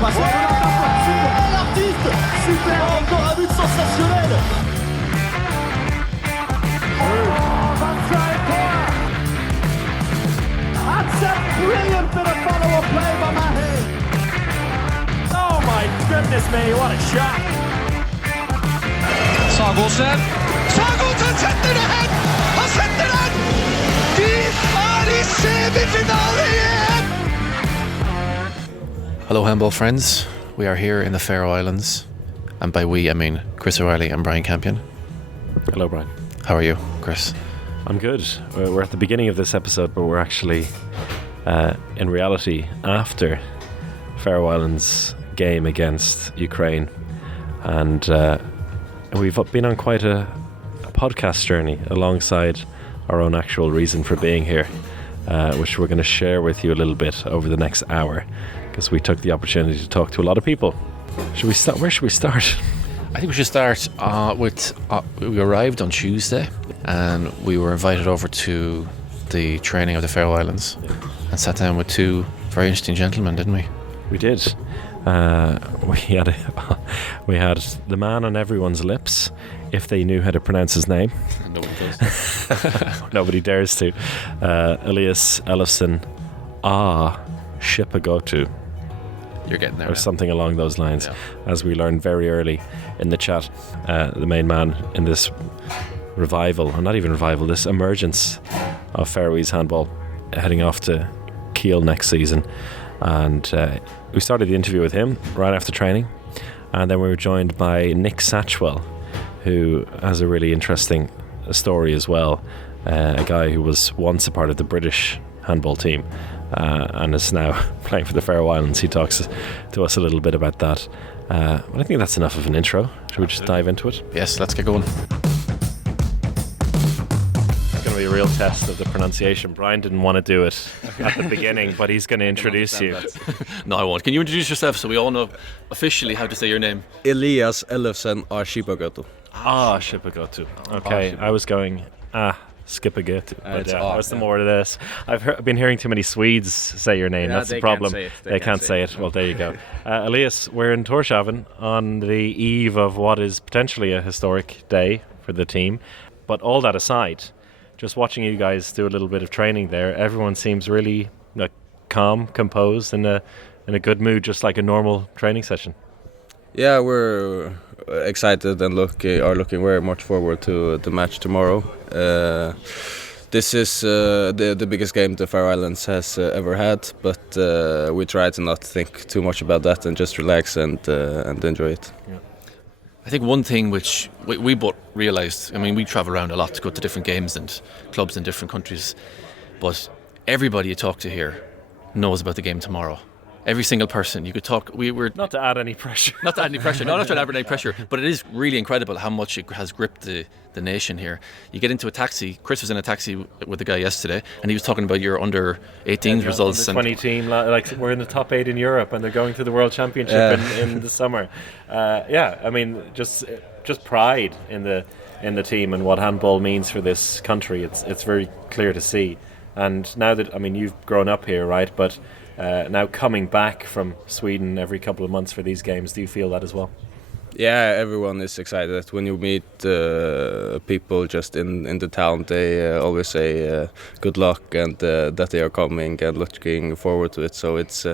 passe. Super, l'artiste. Super, encore un but sensationnel. That's a brilliant bit of follow-up play by Mahe. Oh my goodness me, what a shot. Sagosen setter det hen! Han setter den! De i semifinale igjen! Hello Handball friends, we are here in the Faroe Islands, and by we I mean Chris O'Reilly and Brian Campion. Hello Brian. How are you, Chris? I'm good. We're at the beginning of this episode, but we're actually in reality after Faroe Islands game against Ukraine, and we've been on quite a podcast journey alongside our own actual reason for being here, which we're going to share with you a little bit over the next hour, because we took the opportunity to talk to a lot of people. Should we start? Where should we start? I think we should start with we arrived on Tuesday and we were invited over to the training of the Faroe Islands and sat down with two very interesting gentlemen, didn't we? We did. We had the man on everyone's lips if they knew how to pronounce his name. Nobody does. Nobody dares to. Elias Ellefsen, Skipagøtu. You're getting there or now. Something along those lines, yeah. As we learned very early in the chat. The main man in this revival, or not even revival, this emergence of Faroese handball, heading off to Kiel next season. And we started the interview with him right after training, and then we were joined by Nick Satchwell, who has a really interesting story as well. A guy who was once a part of the British handball team and is now playing for the Faroe Islands. He talks to us a little bit about that. But I think that's enough of an intro. Should we just dive into it? Yes, let's get going. It's going to be a real test of the pronunciation. Brian didn't want to do it at the beginning, but he's going to introduce you. No, I won't. Can you introduce yourself so we all know officially how to say your name? Elias Ellefsen, Skipagøtu. Skipagøtu. Okay, I was going, Skipagøtu. What's the more to this? I've been hearing too many Swedes say your name. That's the problem. They can't say it. Well, there you go. Elias, we're in Tórshavn on the eve of what is potentially a historic day for the team. But all that aside, just watching you guys do a little bit of training there, everyone seems really calm, composed, in a good mood, just like a normal training session. Yeah, we're excited and are looking very much forward to the match tomorrow. This is the biggest game the Faroe Islands has ever had, but we try to not think too much about that and just relax and enjoy it. Yeah. I think one thing which we both realised, I mean, we travel around a lot to go to different games and clubs in different countries, but everybody you talk to here knows about the game tomorrow. Every single person you could talk, we were not to add any pressure. Not to add any pressure. No, not to add any pressure. But it is really incredible how much it has gripped the nation here. You get into a taxi. Chris was in a taxi with the guy yesterday, and he was talking about your under-18s results. Under 20 team, like we're in the top 8 in Europe, and they're going to the World Championship in the summer. I mean, just pride in the team and what handball means for this country. It's very clear to see. And now that, I mean, you've grown up here, right? But now coming back from Sweden every couple of months for these games, do you feel that as well? Yeah, everyone is excited. When you meet people just in the town, they always say good luck and that they are coming and looking forward to it. So it's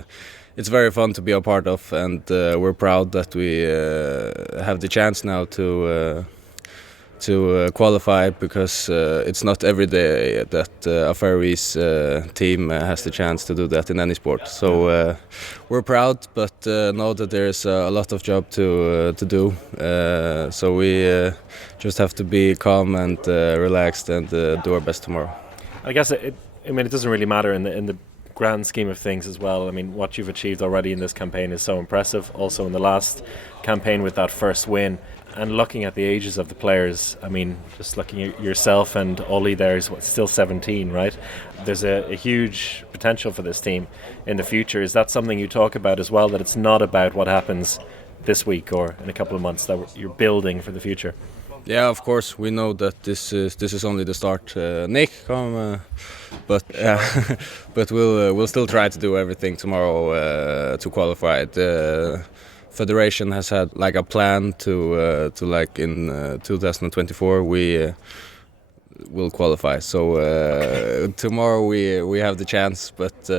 very fun to be a part of, and we're proud that we have the chance now to qualify, because it's not every day that a Faroese team has the chance to do that in any sport. So we're proud, but know that there's a lot of job to do. So we just have to be calm and relaxed and do our best tomorrow. I guess it doesn't really matter in the grand scheme of things as well. I mean, what you've achieved already in this campaign is so impressive. Also in the last campaign with that first win. And looking at the ages of the players, I mean, just looking at yourself and Ollie there is still 17, right? There's a huge potential for this team in the future. Is that something you talk about as well, that it's not about what happens this week or in a couple of months, that you're building for the future? Yeah, of course we know that this is only the start. Nick, come, but but we'll still try to do everything tomorrow to qualify. The federation has had like a plan to like in 2024 we will qualify. So tomorrow we have the chance, but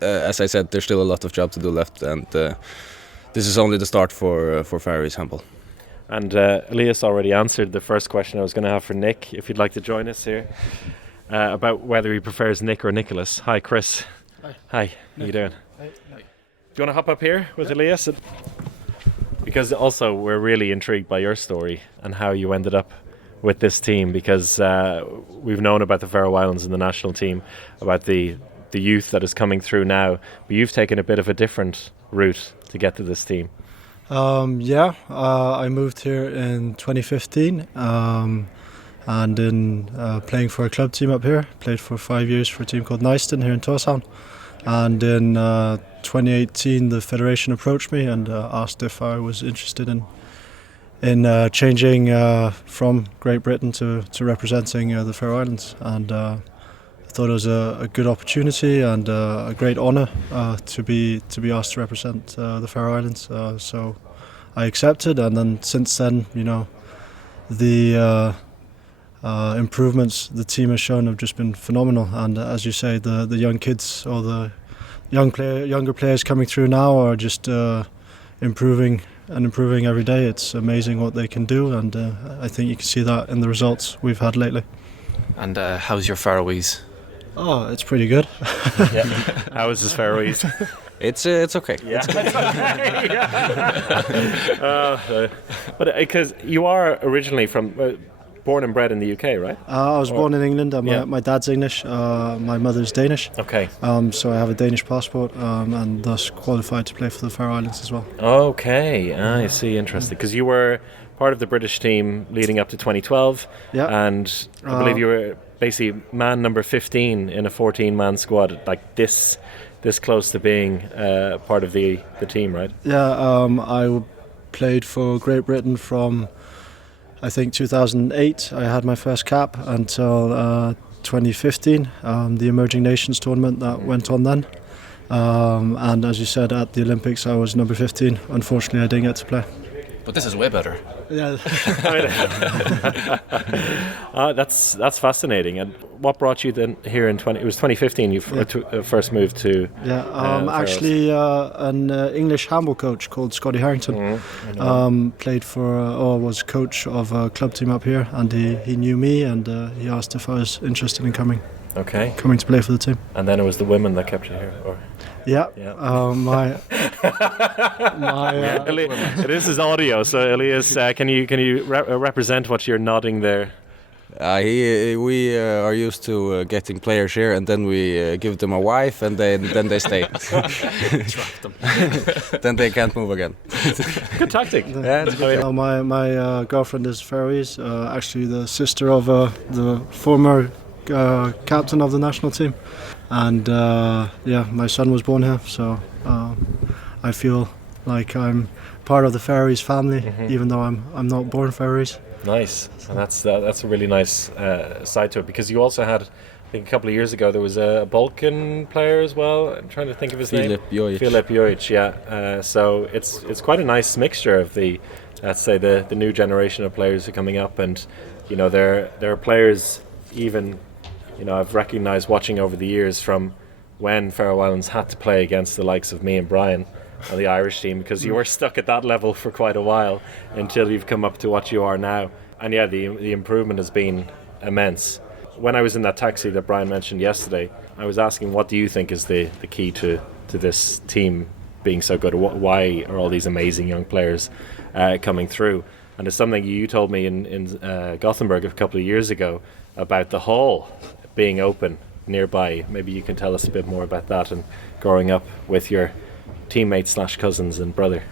as I said, there's still a lot of job to do left, and this is only the start for Faroese Handball. And Elias already answered the first question I was going to have for Nick, if you'd like to join us here, about whether he prefers Nick or Nicholas. Hi, Chris. Hi. How you doing? Hi. Do you want to hop up here with Elias? Because also we're really intrigued by your story and how you ended up with this team, because we've known about the Faroe Islands and the national team, about the youth that is coming through now, but you've taken a bit of a different route to get to this team. I moved here in 2015 and in playing for a club team up here. Played for 5 years for a team called Neiston here in Tórshavn. And in 2018 the federation approached me and asked if I was interested in changing from Great Britain to representing the Faroe Islands. And I thought it was a good opportunity and a great honour to be asked to represent the Faroe Islands. So I accepted, and then since then, the improvements the team has shown have just been phenomenal. And as you say, the young kids or the younger players coming through now are just improving every day. It's amazing what they can do, and I think you can see that in the results we've had lately. And how's your Faroese? Oh, it's pretty good. How is his Faroese? It's okay. Yeah. But because you are originally from born and bred in the UK, right? I was born in England. My dad's English. My mother's Danish. Okay. So I have a Danish passport and thus qualified to play for the Faroe Islands as well. Okay, I see. Interesting. Because you were part of the British team leading up to 2012. Yeah. And I believe you were basically man number 15 in a 14-man squad, like this close to being part of the team, right? Yeah. I played for Great Britain from, I think, 2008. I had my first cap until 2015, the Emerging Nations tournament that went on then. And as you said, at the Olympics I was number 15. Unfortunately, I didn't get to play. But this is way better. Yeah. That's fascinating. And what brought you then here in it was 2015 you first moved to? Yeah, actually an English handball coach called Scotty Harrington played for or was coach of a club team up here, and he knew me, and he asked if I was interested in coming to play for the team. And then it was the women that kept you here, or? Yeah. This is audio, so Elias, can you represent what you're nodding there? We are used to getting players here, and then we give them a wife, and then they stay. Trap them. Then they can't move again. Good tactic. Yeah, it's good. My girlfriend is Faroese, actually the sister of the former captain of the national team, and my son was born here, so I feel like I'm part of the Faroese family, even though I'm not born Faroese. Nice, and that's a really nice side to it, because you also had, I think a couple of years ago, there was a Balkan player as well. I'm trying to think of his name. Filip Jojic, yeah. So it's quite a nice mixture of the new generation of players who are coming up, and there are players even I've recognised watching over the years from when Faroe Islands had to play against the likes of me and Brian on the Irish team, because you were stuck at that level for quite a while until you've come up to what you are now. And yeah, the improvement has been immense. When I was in that taxi that Brian mentioned yesterday, I was asking, what do you think is the key to this team being so good? Why are all these amazing young players coming through? And it's something you told me in Gothenburg a couple of years ago about the hall being open nearby. Maybe you can tell us a bit more about that, and growing up with your teammates / cousins and brother.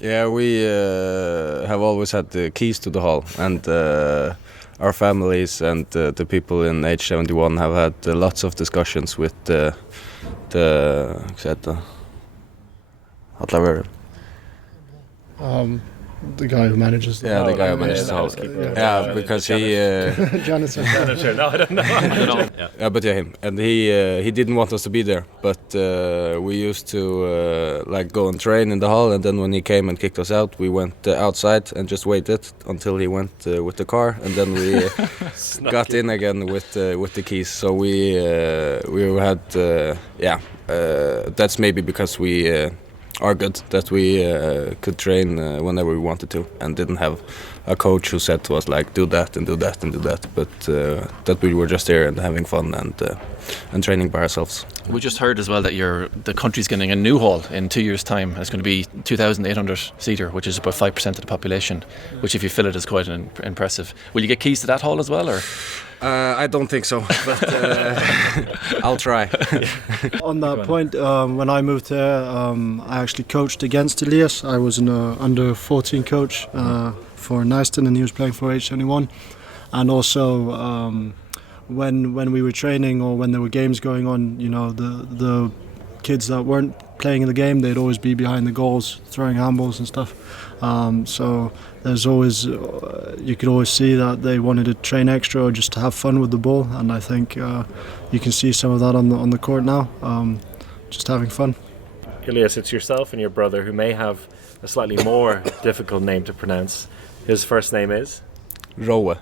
Yeah, we have always had the keys to the hall, and our families and the people in H71 have had lots of discussions with the The guy who manages the the guy who manages the house. Because he Janitor. No, I don't know. but him, and he didn't want us to be there, but we used to go and train in the hall, and then when he came and kicked us out, we went outside and just waited until he went with the car, and then we got in again with the keys. So we had that's maybe because we are good that we could train whenever we wanted to, and didn't have a coach who said to us do that and do that and do that, but that we were just there and having fun and training by ourselves. We just heard as well that the country's getting a new hall in 2 years' time. It's going to be 2,800 seater, which is about 5% of the population, which if you fill it is quite impressive. Will you get keys to that hall as well, or? I don't think so, but I'll try. On that point, when I moved here, I actually coached against Elias. I was an under 14 coach for Nyston, and he was playing for H21. And also, when we were training or when there were games going on, the kids that weren't playing in the game, they'd always be behind the goals, throwing handballs and stuff. So there's always, you could always see that they wanted to train extra or just to have fun with the ball, and I think you can see some of that on the court now, just having fun. Elias, it's yourself and your brother who may have a slightly more difficult name to pronounce. His first name is? Rowe.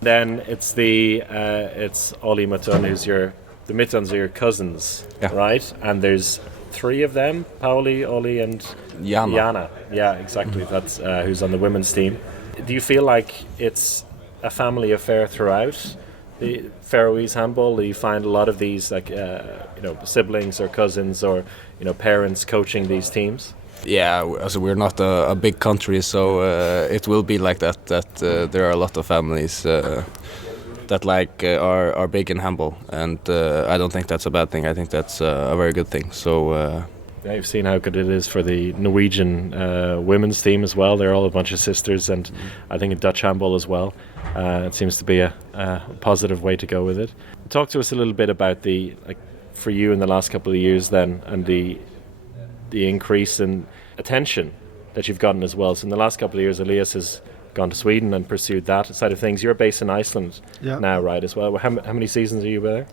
Then it's it's Ollie Matun, the Mittons are your cousins, right? And there's 3 of them, Pauli, Ollie and Jana. Yeah, exactly. That's who's on the women's team. Do you feel like it's a family affair throughout the Faroese handball? Do you find a lot of these siblings or cousins or parents coaching these teams? Yeah, also we're not a big country, so it will be like that. There are a lot of families that are big in handball, and I don't think that's a bad thing. I think that's a very good thing. So you've seen how good it is for the Norwegian women's team as well. They're all a bunch of sisters, and I think in Dutch handball as well. It seems to be a positive way to go with it. Talk to us a little bit about for you in the last couple of years then, and the increase in attention that you've gotten as well. So in the last couple of years, Elias has gone to Sweden and pursued that side of things. You're based in Iceland now, right, as well. How many seasons are you there?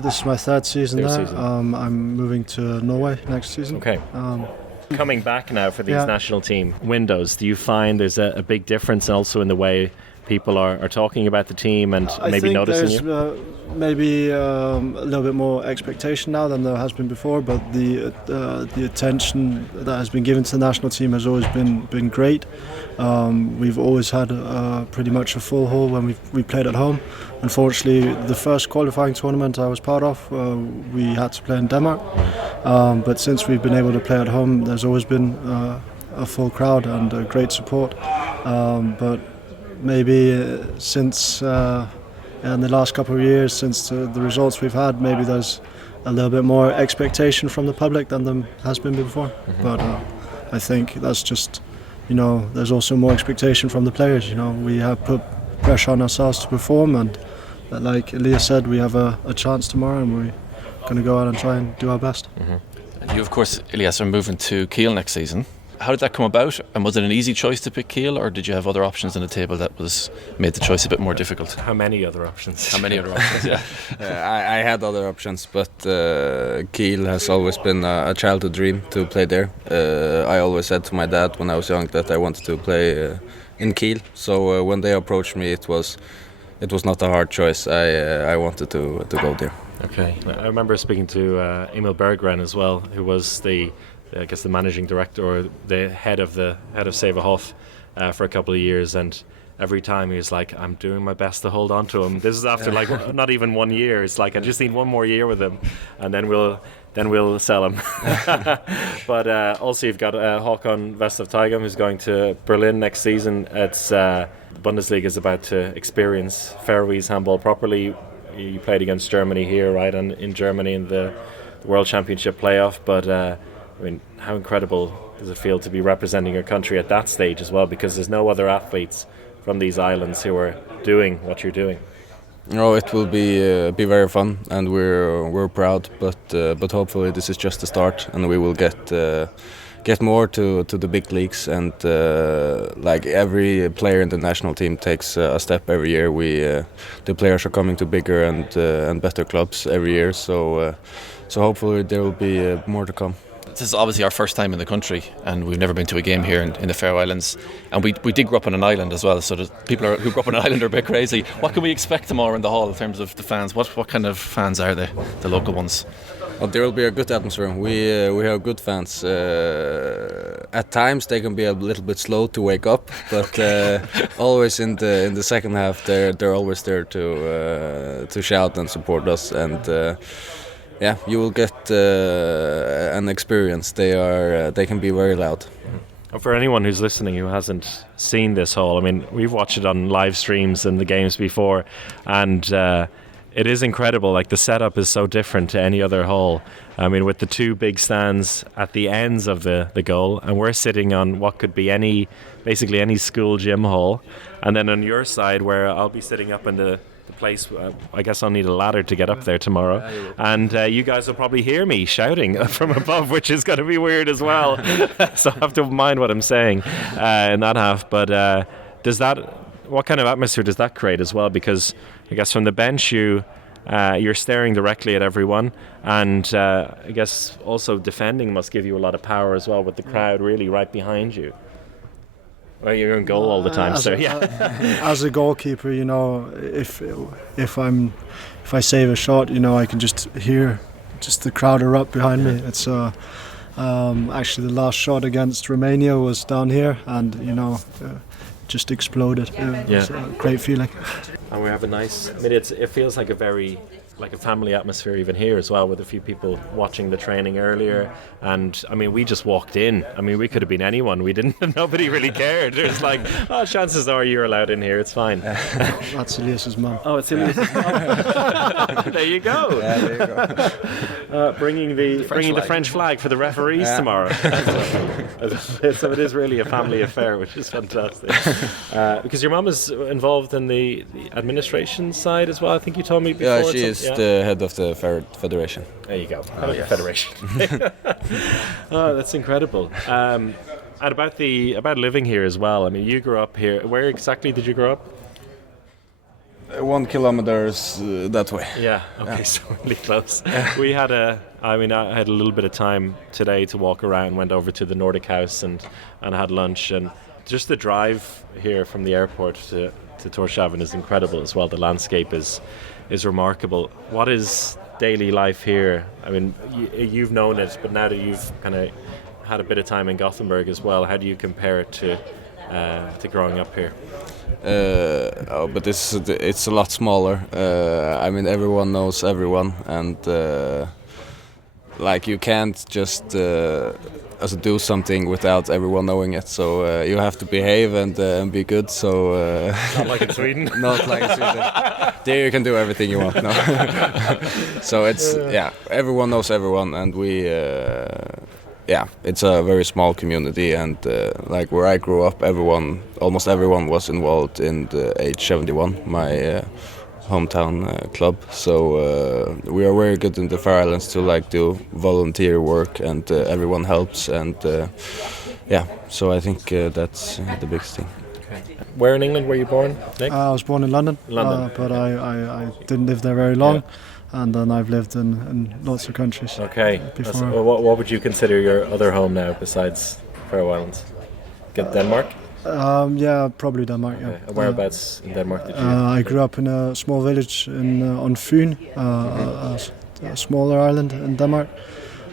This is my 3rd season there. I'm moving to Norway next season. Okay. Coming back now for these national team windows, do you find there's a big difference also in the way people are talking about the team and maybe noticing you? I think there's maybe a little bit more expectation now than there has been before, but the attention that has been given to the national team has always been great. We've always had pretty much a full hall when we played at home. Unfortunately, the first qualifying tournament I was part of, we had to play in Denmark. But since we've been able to play at home, there's always been a full crowd and great support. But maybe since in the last couple of years, since the results we've had, maybe there's a little bit more expectation from the public than there has been before. Mm-hmm. But I think that's just, there's also more expectation from the players. We have put pressure on ourselves to perform, and like Elias said, we have a chance tomorrow, and we're going to go out and try and do our best. Mm-hmm. And you, of course, Elias, are moving to Kiel next season. How did that come about, and was it an easy choice to pick Kiel, or did you have other options on the table that made the choice a bit more difficult? How many other options? Yeah. I had other options, but Kiel has always been a childhood dream to play there. I always said to my dad when I was young that I wanted to play in Kiel, so when they approached me, it was not a hard choice. I wanted to go there. Okay, I remember speaking to Emil Berggren as well, who was the managing director or the head of Sävehof for a couple of years, and every time he was like, I'm doing my best to hold on to him. This is after not even 1 year. It's like, I just need one more year with him, and then we'll sell him. But also you've got Hákun Teigum, who's going to Berlin next season. It's Bundesliga is about to experience Faroese handball properly. You played against Germany here, right, and in Germany in the World Championship playoff, but how incredible does it feel to be representing your country at that stage as well? Because there's no other athletes from these islands who are doing what you're doing. No, it will be very fun, and we're proud. But hopefully this is just the start, and we will get get more to the big leagues, and like every player in the national team takes a step every year. The players are coming to bigger and better clubs every year, so hopefully there will be more to come. This is obviously our first time in the country, and we've never been to a game here in the Faroe Islands. And we did grow up on an island as well, so people who grew up on an island are a bit crazy. What can we expect tomorrow in the hall in terms of the fans? What kind of fans are they, the local ones? Well, there will be a good atmosphere. We have good fans. At times they can be a little bit slow to wake up, but always in the second half they're always there to shout and support us, and yeah, you will get an experience. They can be very loud. For anyone who's listening who hasn't seen this hall, I mean, we've watched it on live streams and the games before, and it is incredible. Like, the setup is so different to any other hall. I mean, with the two big stands at the ends of the goal, and we're sitting on what could be basically any school gym hall, and then on your side where I'll be sitting up in the place, I guess I'll need a ladder to get up there tomorrow, and you guys will probably hear me shouting from above, which is going to be weird as well. So I have to mind what I'm saying in that half. But what kind of atmosphere does that create as well? Because I guess from the bench you're staring directly at everyone, and I guess also defending must give you a lot of power as well, with the crowd really right behind you. Well, you're in goal all the time, so yeah. As a goalkeeper, you know, if I save a shot, you know, I can just hear the crowd erupt behind me. It's actually the last shot against Romania was down here, and you know, just exploded. It's a great feeling. And we have a nice. I mean, it feels like a family atmosphere even here as well, with a few people watching the training earlier. And I mean, we just walked in. I mean, we could have been anyone. We didn't. Nobody really cared. There's like, chances are you're allowed in here. It's fine. That's Elias's mum. Oh, it's Elias's mum. There you go. Yeah, there you go. Bringing the French flag for the referees tomorrow. So it is really a family affair, which is fantastic. Because your mum is involved in the administration side as well. I think you told me before. Yeah, she is the head of the federation. There you go. Yes. Federation. Oh, that's incredible. And about living here as well. I mean, you grew up here. Where exactly did you grow up? 1 kilometer that way. Yeah. Okay. Yeah. So really close. I had a little bit of time today to walk around. Went over to the Nordic House and had lunch, and just the drive here from the airport to Tórshavn is incredible as well. The landscape is remarkable. What is daily life here? I mean, you've known it, but now that you've kind of had a bit of time in Gothenburg as well, how do you compare it to growing up here? But it's a lot smaller. I mean, everyone knows everyone, and like you can't just do something without everyone knowing it. So you have to behave and be good. So not like in Sweden. Not like in Sweden. There you can do everything you want. No. So it's everyone knows everyone, and we. It's a very small community, and like where I grew up, almost everyone was involved in the H71, my hometown club. So we are very good in the Faroe Islands to do volunteer work, and everyone helps, and so I think that's the biggest thing. Okay. Where in England were you born, Nick? I was born in London. But I didn't live there very long. Yeah. And then I've lived in lots of countries. Okay. Before. What would you consider your other home now besides Faroe Islands? Denmark? Probably Denmark. Okay. Yeah. Whereabouts in Denmark did you? I grew up in a small village on Fyn, a smaller island in Denmark.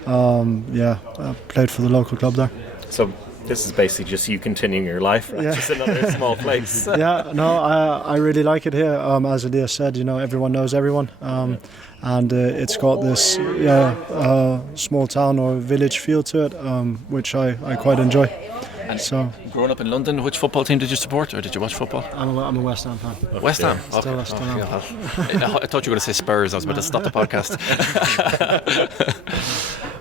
I played for the local club there. So this is basically just you continuing your life, right? Just another small place. I really like it here. As Elias said, you know, everyone knows everyone. And it's got this small town or village feel to it, which I quite enjoy. And so, growing up in London, which football team did you support, or did you watch football? I'm a West Ham fan. Okay. West Ham? Okay. I thought you were going to say Spurs. I was about to stop the podcast.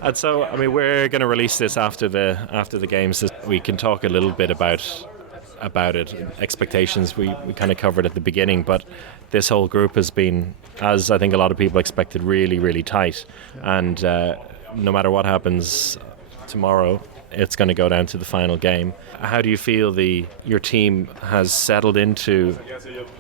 And so, I mean, we're going to release this after the games. We can talk a little bit about it, expectations we kind of covered at the beginning, but this whole group has been, as I think a lot of people expected, really, really tight. And no matter what happens tomorrow, it's going to go down to the final game. How do you feel your team has settled into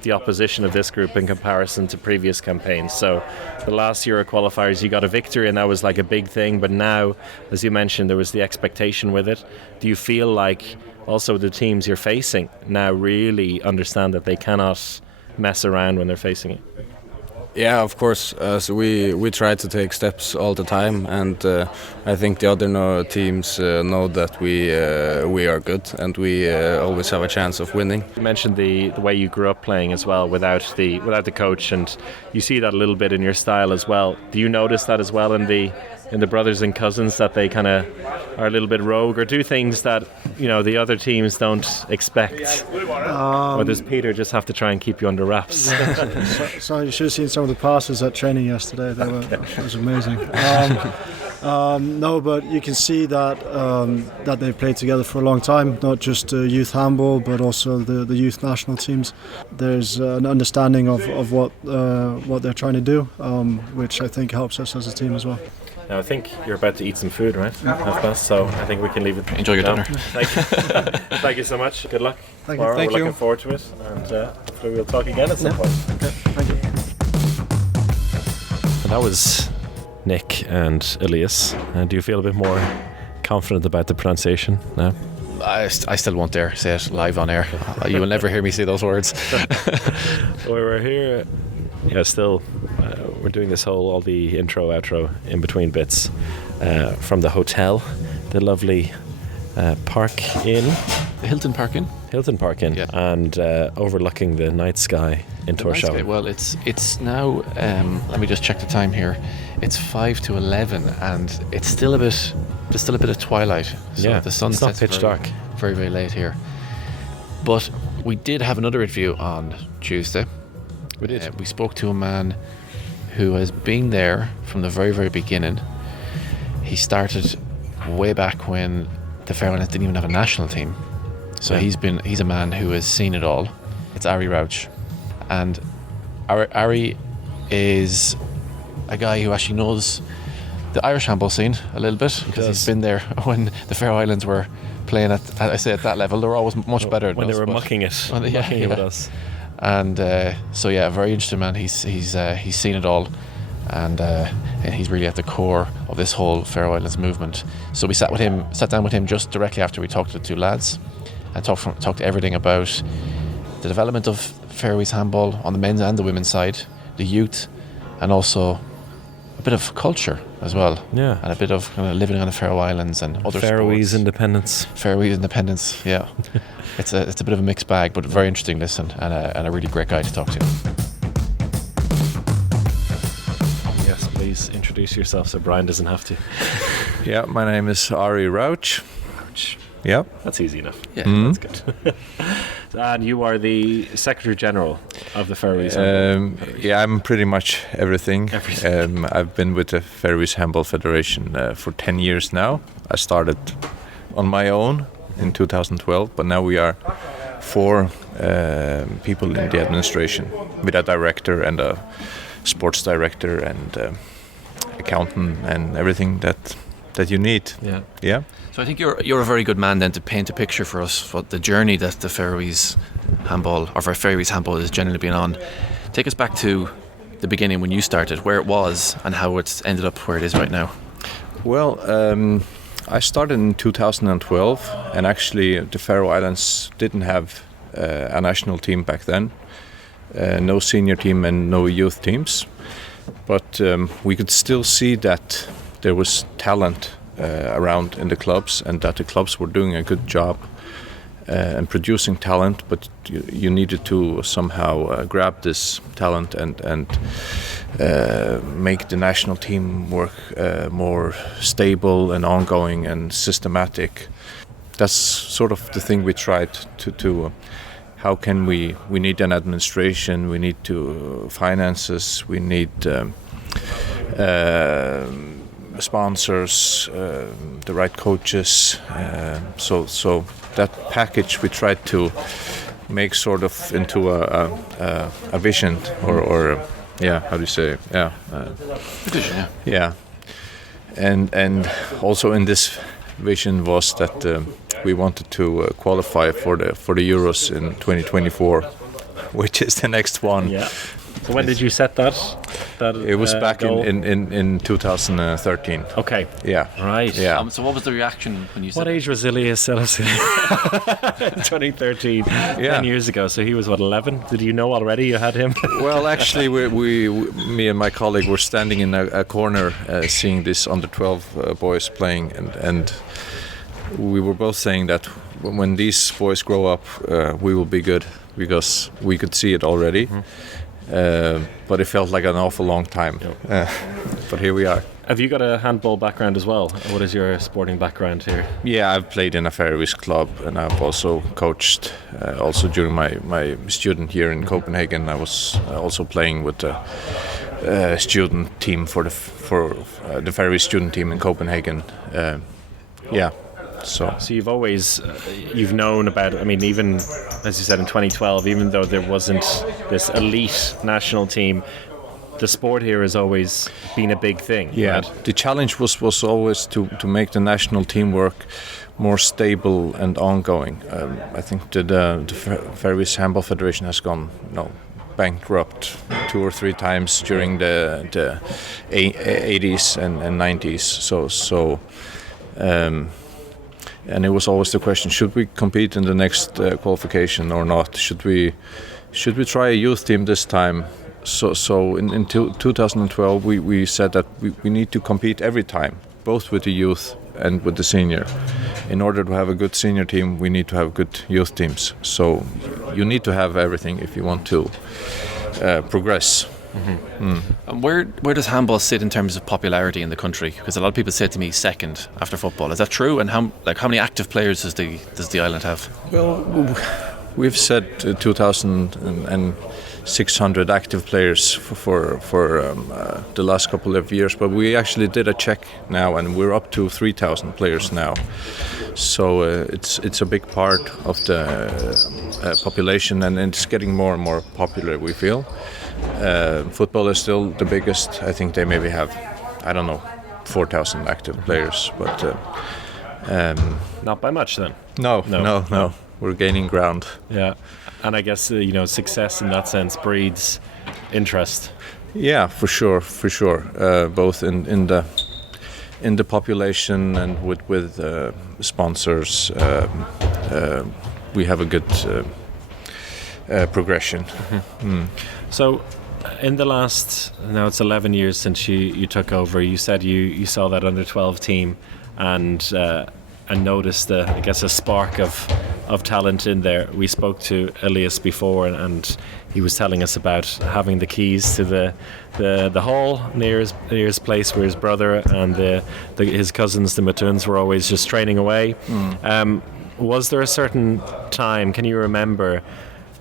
the opposition of this group in comparison to previous campaigns? So the last Euro qualifiers, you got a victory and that was like a big thing, but now, as you mentioned, there was the expectation with it. Do you feel like also the teams you're facing now really understand that they cannot mess around when they're facing it? Yeah, of course. So we try to take steps all the time, and I think the other teams know that we are good, and we always have a chance of winning. You mentioned the way you grew up playing as well, without the coach, and you see that a little bit in your style as well. Do you notice that as well in the brothers and cousins, that they kind of are a little bit rogue or do things that the other teams don't expect? Or does Peter just have to try and keep you under wraps? So you should have seen some of the passes at training yesterday. It was amazing. No, but you can see that they've played together for a long time, not just youth handball, but also the youth national teams. There's an understanding of what they're trying to do, which I think helps us as a team as well. Now, I think you're about to eat some food, right? Half-past, so I think we can leave it. Enjoy your dinner. Thank you. Thank you so much. Good luck. Thank you. We're looking forward to it, and hopefully we'll talk again at some point. Okay, thank you. And that was Nick and Elias. Do you feel a bit more confident about the pronunciation now? I still won't dare say it live on air. You will never hear me say those words. We're here. Yeah, still, we're doing all the intro, outro, in between bits from the hotel, the lovely Park Inn. The Hilton Park Inn? Hilton Park Inn, yeah. And overlooking the night sky in Tórshavn. Well, it's now, let me just check the time here. It's 5 to 11 and there's still a bit of twilight. So yeah, the sun it's not sets pitch dark. Very, very late here. But we did have another interview on Tuesday. We did. We spoke to a man who has been there from the very, very beginning. He started way back when the Faroe Islands didn't even have a national team. So he's a man who has seen it all. It's Ári Rouch. And Ári is a guy who actually knows the Irish handball scene a little bit, because he's been there when the Faroe Islands were playing at that level. They were always much better than when us, they were mucking it with us. And so a very interesting man. He's seen it all, and he's really at the core of this whole Faroe Islands movement. So we sat down with him just directly after we talked to the two lads, and talked everything about the development of Faroese handball on the men's and the women's side, the youth, and also a bit of culture as well. Yeah, and a bit of kind of living on the Faroe Islands and other Faroese sports. independence. Faroese independence, yeah. It's a bit of a mixed bag, but very interesting listen, and a really great guy to talk to. Yes, please introduce yourself so Brian doesn't have to. Yeah, my name is Ári Rouch. Yeah. That's easy enough. Yeah, That's good. And you are the Secretary General of the Faroese Handball. Yeah, I'm pretty much everything. I've been with the Faroese Handball Federation for 10 years now. I started on my own in 2012, but now we are 4 people in the administration, with a director and a sports director and accountant and everything that you need. Yeah. So I think you're a very good man then to paint a picture for us for the journey that the Faroese handball, or for Faroese handball, has generally been on. Take us back to the beginning when you started, where it was and how it's ended up where it is right now. Well, I started in 2012, and actually the Faroe Islands didn't have a national team back then. No senior team and no youth teams. But we could still see that there was talent around in the clubs, and that the clubs were doing a good job and producing talent, but you needed to somehow grab this talent and make the national team work more stable and ongoing and systematic. That's sort of the thing we tried to how can we need an administration, we need finances, we need sponsors, the right coaches. So that package we tried to make sort of into a vision or how do you say? Vision, yeah. And also in this vision was that we wanted to qualify for the Euros in 2024, which is the next one. Yeah. So when did you set that It was back goal? in 2013. Okay. Yeah. Right. Yeah. So what was the reaction when you said What age was Elias Ellefsen? 2013, 10 years ago. So he was, 11? Did you know already you had him? Well, actually, me and my colleague were standing in a corner seeing this under 12 boys playing, and we were both saying that when these boys grow up, we will be good, because we could see it already. Mm-hmm. But it felt like an awful long time. But here we are. Have you got a handball background as well? What is your sporting background here? Yeah, I've played in a Faroese club, and I've also coached. Also during my student year in Copenhagen, I was also playing with the student team for the Faroese student team in Copenhagen. Yeah. So you've always you've known about, I mean, even as you said in 2012, even though there wasn't this elite national team, the sport here has always been a big thing. Yeah, right? The challenge was always to make the national teamwork more stable and ongoing. I think that the Faroese Handball Federation has gone bankrupt 2 or 3 times during the 80s and 90s. So and it was always the question: should we compete in the next qualification or not? Should we try a youth team this time? So in 2012 we said that we need to compete every time, both with the youth and with the senior. In order to have a good senior team, we need to have good youth teams. So you need to have everything if you want to progress. Mm-hmm. And where does handball sit in terms of popularity in the country? Because a lot of people say to me second after football. Is that true? And how many active players does the island have? Well, we've said 2,600 active players for the last couple of years, but we actually did a check now, and we're up to 3,000 players now. So it's a big part of the population, and it's getting more and more popular, we feel. Football is still the biggest. I think they maybe have, 4,000 active players, but Not by much then. No. We're gaining ground. Yeah, and I guess success in that sense breeds interest. Yeah, for sure. Both in the population and with sponsors, we have a good progression. Mm-hmm. So, in the last, now it's 11 years since you took over. You said you saw that under 12 team and noticed a spark of talent in there. We spoke to Elias before, and he was telling us about having the keys to the hall near his place where his brother and his cousins, the Matuns, were always just training away. Was there a certain time, can you remember,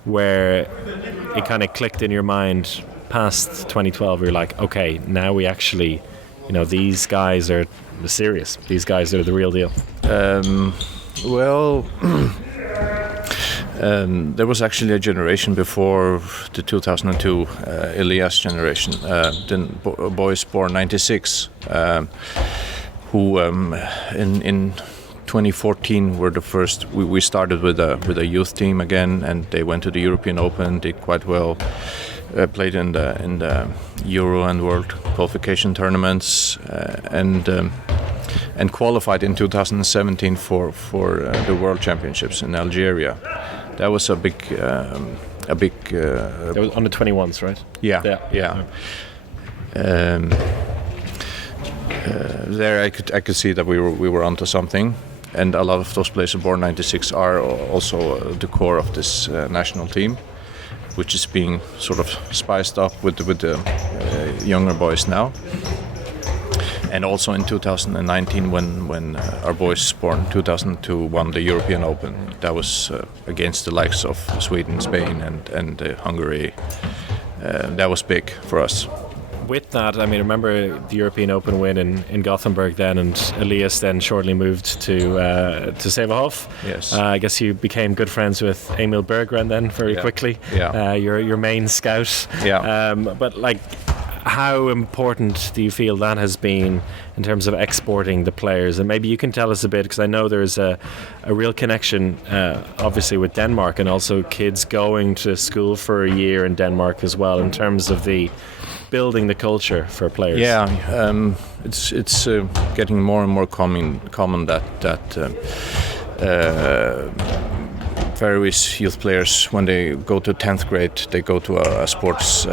where it kind of clicked in your mind past 2012, where you're like, okay, now we actually, these guys are serious, these guys are the real deal? There was actually a generation before the 2002 Elias generation, then boys born 96, who in 2014 were the first. We started with a youth team again, and they went to the European Open, did quite well, played in the Euro and World qualification tournaments, and qualified in 2017 for the World Championships in Algeria. That was a big. That was under 21s, right? Yeah. There, I could see that we were onto something. And a lot of those players born 96 are also the core of this national team, which is being sort of spiced up with the younger boys now. And also in 2019, when our boys born 2002 won the European Open, that was against the likes of Sweden, Spain, and Hungary. That was big for us. With that, I mean, remember the European Open win in Gothenburg then, and Elias then shortly moved to Sävehof. Yes. I guess you became good friends with Emil Berggren then very quickly. Yeah. Your main scout. Yeah. But like, how important do you feel that has been in terms of exporting the players? And maybe you can tell us a bit, because I know there's a real connection, obviously, with Denmark, and also kids going to school for a year in Denmark as well, in terms of the building the culture for players. Yeah, it's getting more and more common that Faroese youth players, when they go to 10th grade, they go to a sports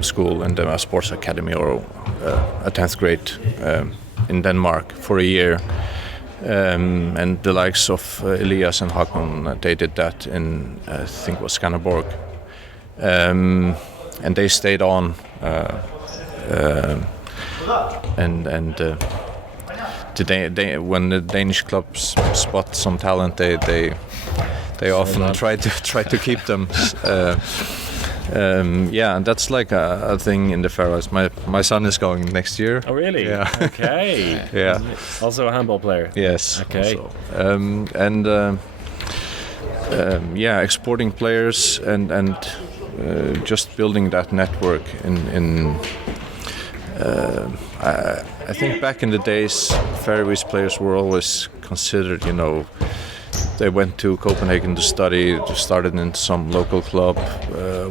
school and a sports academy, or a 10th grade in Denmark for a year. And the likes of Elias and Hákun, they did that in, I think it was Skanderborg. And they stayed on, when the Danish clubs spot some talent, they often try to keep them. Yeah, and that's like a thing in the Faroes. My son is going next year. Oh, really? Yeah. Okay. Yeah. Also a handball player. Yes. Okay. Also. Yeah, exporting players and just building that network I think back in the days, Faroese players were always considered, they went to Copenhagen to study, started in some local club,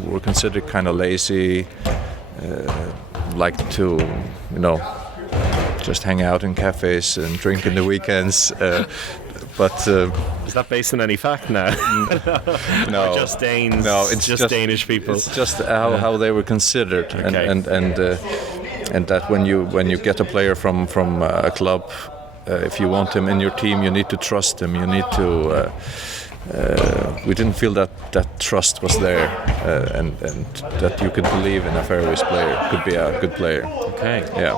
were considered kind of lazy, like to, just hang out in cafes and drink in the weekends. But is that based on any fact now? No, just Danes. No, it's just Danish people. It's just how they were considered, okay. and that when you get a player from a club, if you want him in your team, you need to trust him. You need to. We didn't feel that trust was there, and that you could believe in a Faroese player could be a good player. Okay. Yeah.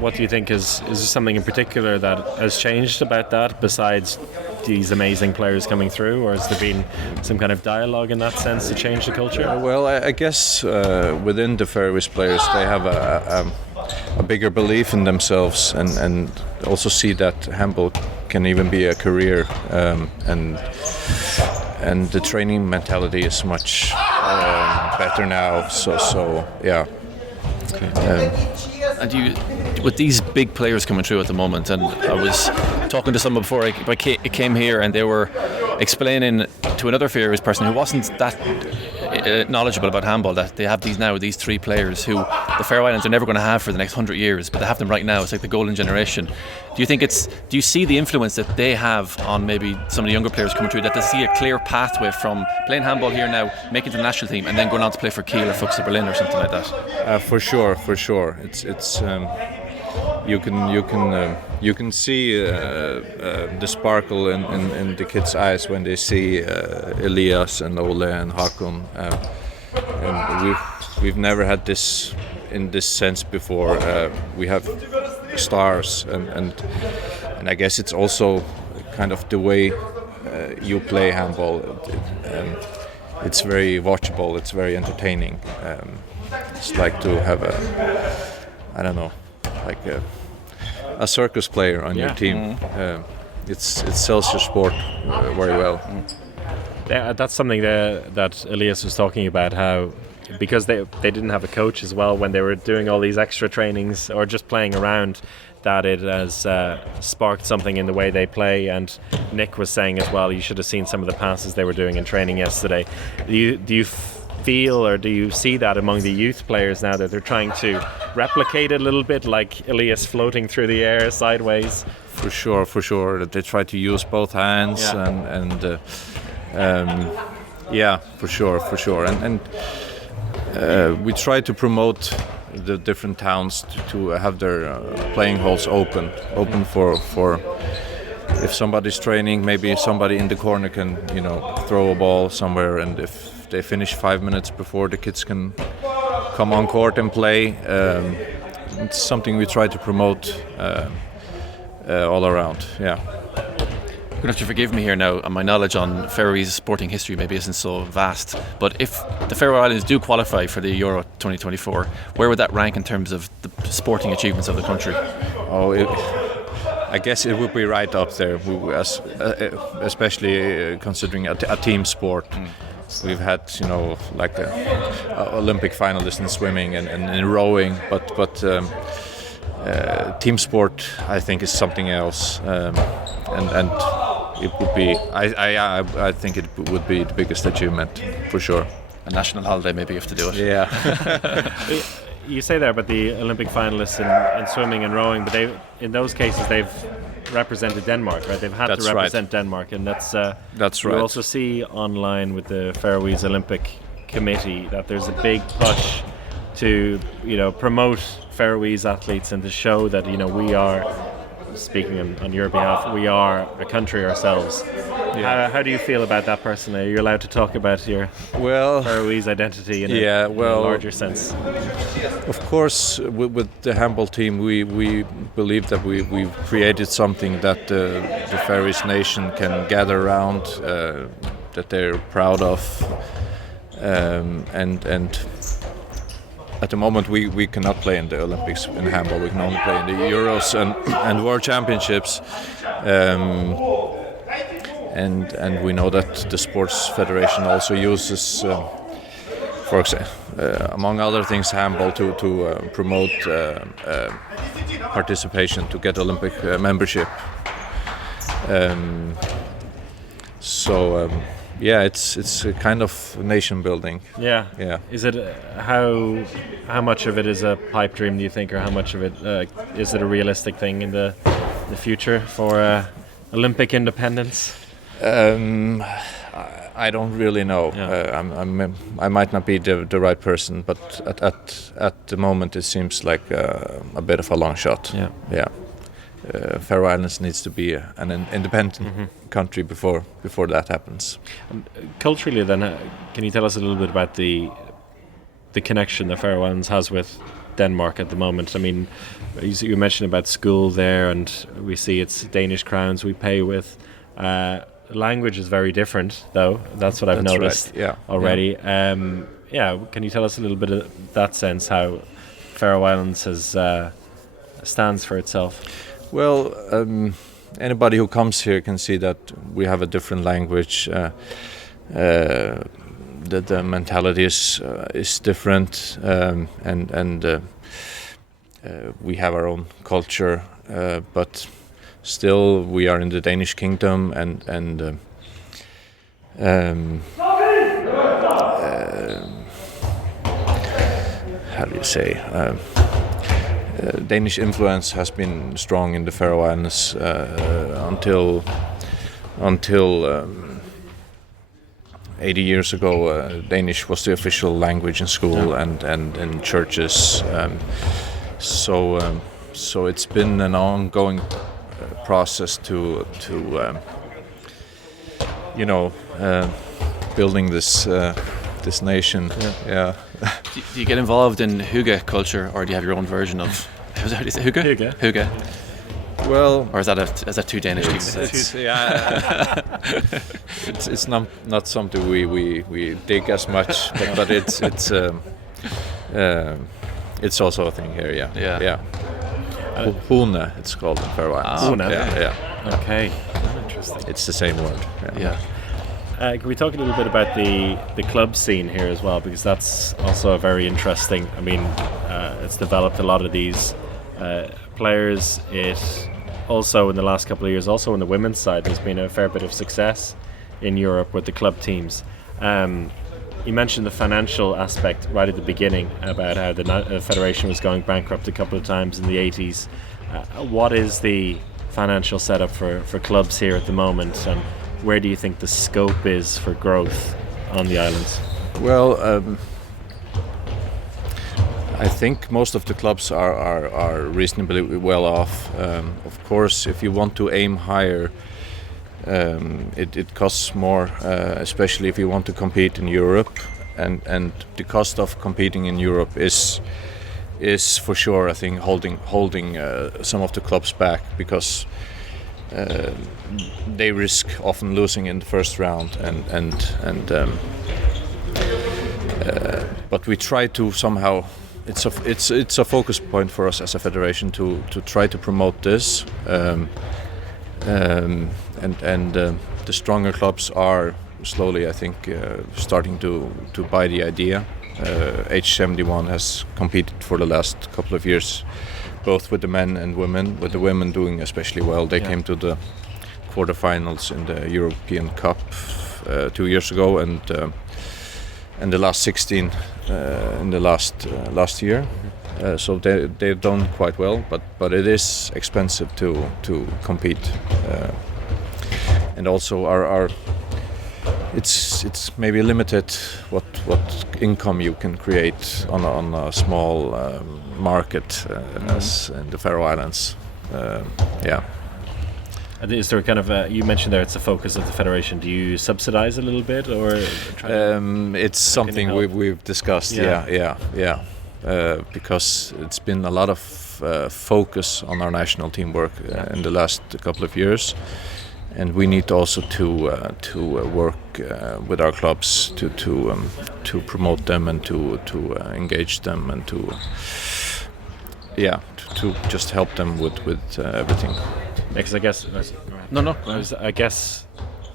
What do you think is there something in particular that has changed about that besides these amazing players coming through, or has there been some kind of dialogue in that sense to change the culture? Well, I guess within the Faroese players, they have a bigger belief in themselves, and also see that handball can even be a career, and the training mentality is much better now. So yeah. Okay. And with these big players coming through at the moment, and I was talking to someone before I came here, and they were explaining to another Faroese person who wasn't that knowledgeable about handball that they have these three players who the Faroe Islands are never going to have for the next 100 years, but they have them right now. It's like the golden generation. Do you see the influence that they have on maybe some of the younger players coming through, that they see a clear pathway from playing handball here now, making the national team, and then going on to play for Kiel or Fuchs Berlin or something like that? For sure. It's you can see the sparkle in the kids' eyes when they see Elias and Ole and Hákun, and we've never had this in this sense before. We have stars, and I guess it's also kind of the way you play handball. It's very watchable. It's very entertaining. It's like to have a circus player on your team. It sells your sport very well. That's something that Elias was talking about, how because they didn't have a coach as well when they were doing all these extra trainings or just playing around, that it has sparked something in the way they play. And Nick was saying as well, you should have seen some of the passes they were doing in training yesterday. Do you feel, or do you see that among the youth players now, that they're trying to replicate it a little bit, like Elias floating through the air sideways? For sure, that they try to use both hands, yeah, for sure, and we try to promote the different towns to have their playing halls open for if somebody's training, maybe somebody in the corner can throw a ball somewhere, and if they finish 5 minutes before the kids can come on court and play, it's something we try to promote all around. Yeah. You're going to have to forgive me here now. My knowledge on Faroese sporting history maybe isn't so vast, but if the Faroe Islands do qualify for the Euro 2024, where would that rank in terms of the sporting achievements of the country? I guess it would be right up there, especially considering a team sport. we've had like a Olympic finalists in swimming and in rowing, but team sport I think is something else, and it would be I think it would be the biggest achievement for sure. A national holiday, maybe you have to do it. Yeah. You say there about the Olympic finalists in swimming and rowing, but in those cases they've represented Denmark, right? They've had That's to right. represent Denmark, and that's right. You also see online with the Faroese Olympic Committee that there's a big push to promote Faroese athletes and to show that we are, speaking on your behalf, we are a country ourselves. Yeah. How do you feel about that personally? Are you allowed to talk about your Faroese identity in a larger sense? Of course, with the handball team, we believe that we've created something that the Faroese nation can gather around, that they're proud of, and at the moment we cannot play in the Olympics in handball. We can only play in the Euros and World Championships. And we know that the Sports Federation also uses, for example, among other things, handball to promote participation to get Olympic membership. It's a kind of nation building. Yeah. Is it how much of it is a pipe dream, do you think, or how much of it is it a realistic thing in the future for Olympic independence? I don't really know. Yeah. I might not be the right person, but at the moment it seems like a bit of a long shot. Yeah. Faroe Islands needs to be an independent country before that happens. Culturally, then, can you tell us a little bit about the connection the Faroe Islands has with Denmark at the moment? I mean, you mentioned about school there, and we see it's Danish crowns we pay with. Language is very different, though. That's what I've noticed already. Can you tell us a little bit of that sense, how Faroe Islands stands for itself? Well, anybody who comes here can see that we have a different language. That the mentality is different, and we have our own culture, but still we are in the Danish kingdom, and how do you say? Danish influence has been strong in the Faroe Islands until 80 years ago. Danish was the official language in school and in churches. So it's been an ongoing process to building this nation. Yeah. Do you get involved in hygge culture, or do you have your own version of? How do you say hygge? Hygge. Well, or is that too Danish? It's not something we dig as much, but it's also a thing here. Yeah. Hune, it's called in Faroe Islands. Hune. Yeah. Okay. Interesting. It's the same word. Yeah. Can we talk a little bit about the club scene here as well, because that's also very interesting. I mean, it's developed a lot of these players. It also, in the last couple of years, also on the women's side, there's been a fair bit of success in Europe with the club teams. You mentioned the financial aspect right at the beginning about how the federation was going bankrupt a couple of times in the 80s. What is the financial setup for clubs here at the moment, and where do you think the scope is for growth on the islands? Well, I think most of the clubs are reasonably well off. Of course, if you want to aim higher, it costs more, especially if you want to compete in Europe, and the cost of competing in Europe is for sure, I think, holding some of the clubs back, because they risk often losing in the first round, but we try to somehow. It's a focus point for us as a federation to try to promote this, and the stronger clubs are slowly, I think, starting to buy the idea. H71 has competed for the last couple of years, both with the men and women. With the women doing especially well. They came to the quarterfinals in the European Cup 2 years ago, and the last 16 in the last year. So they've done quite well, but it is expensive to compete, and also our it's maybe limited what income you can create on a small market as in the Faroe Islands. And is there kind of you mentioned there it's a focus of the federation? Do you subsidize a little bit, or it's something we've discussed? Yeah. Because it's been a lot of focus on our national teamwork in the last couple of years, and we need also to work with our clubs to promote them and to engage them and to just help them with everything. Because I guess I guess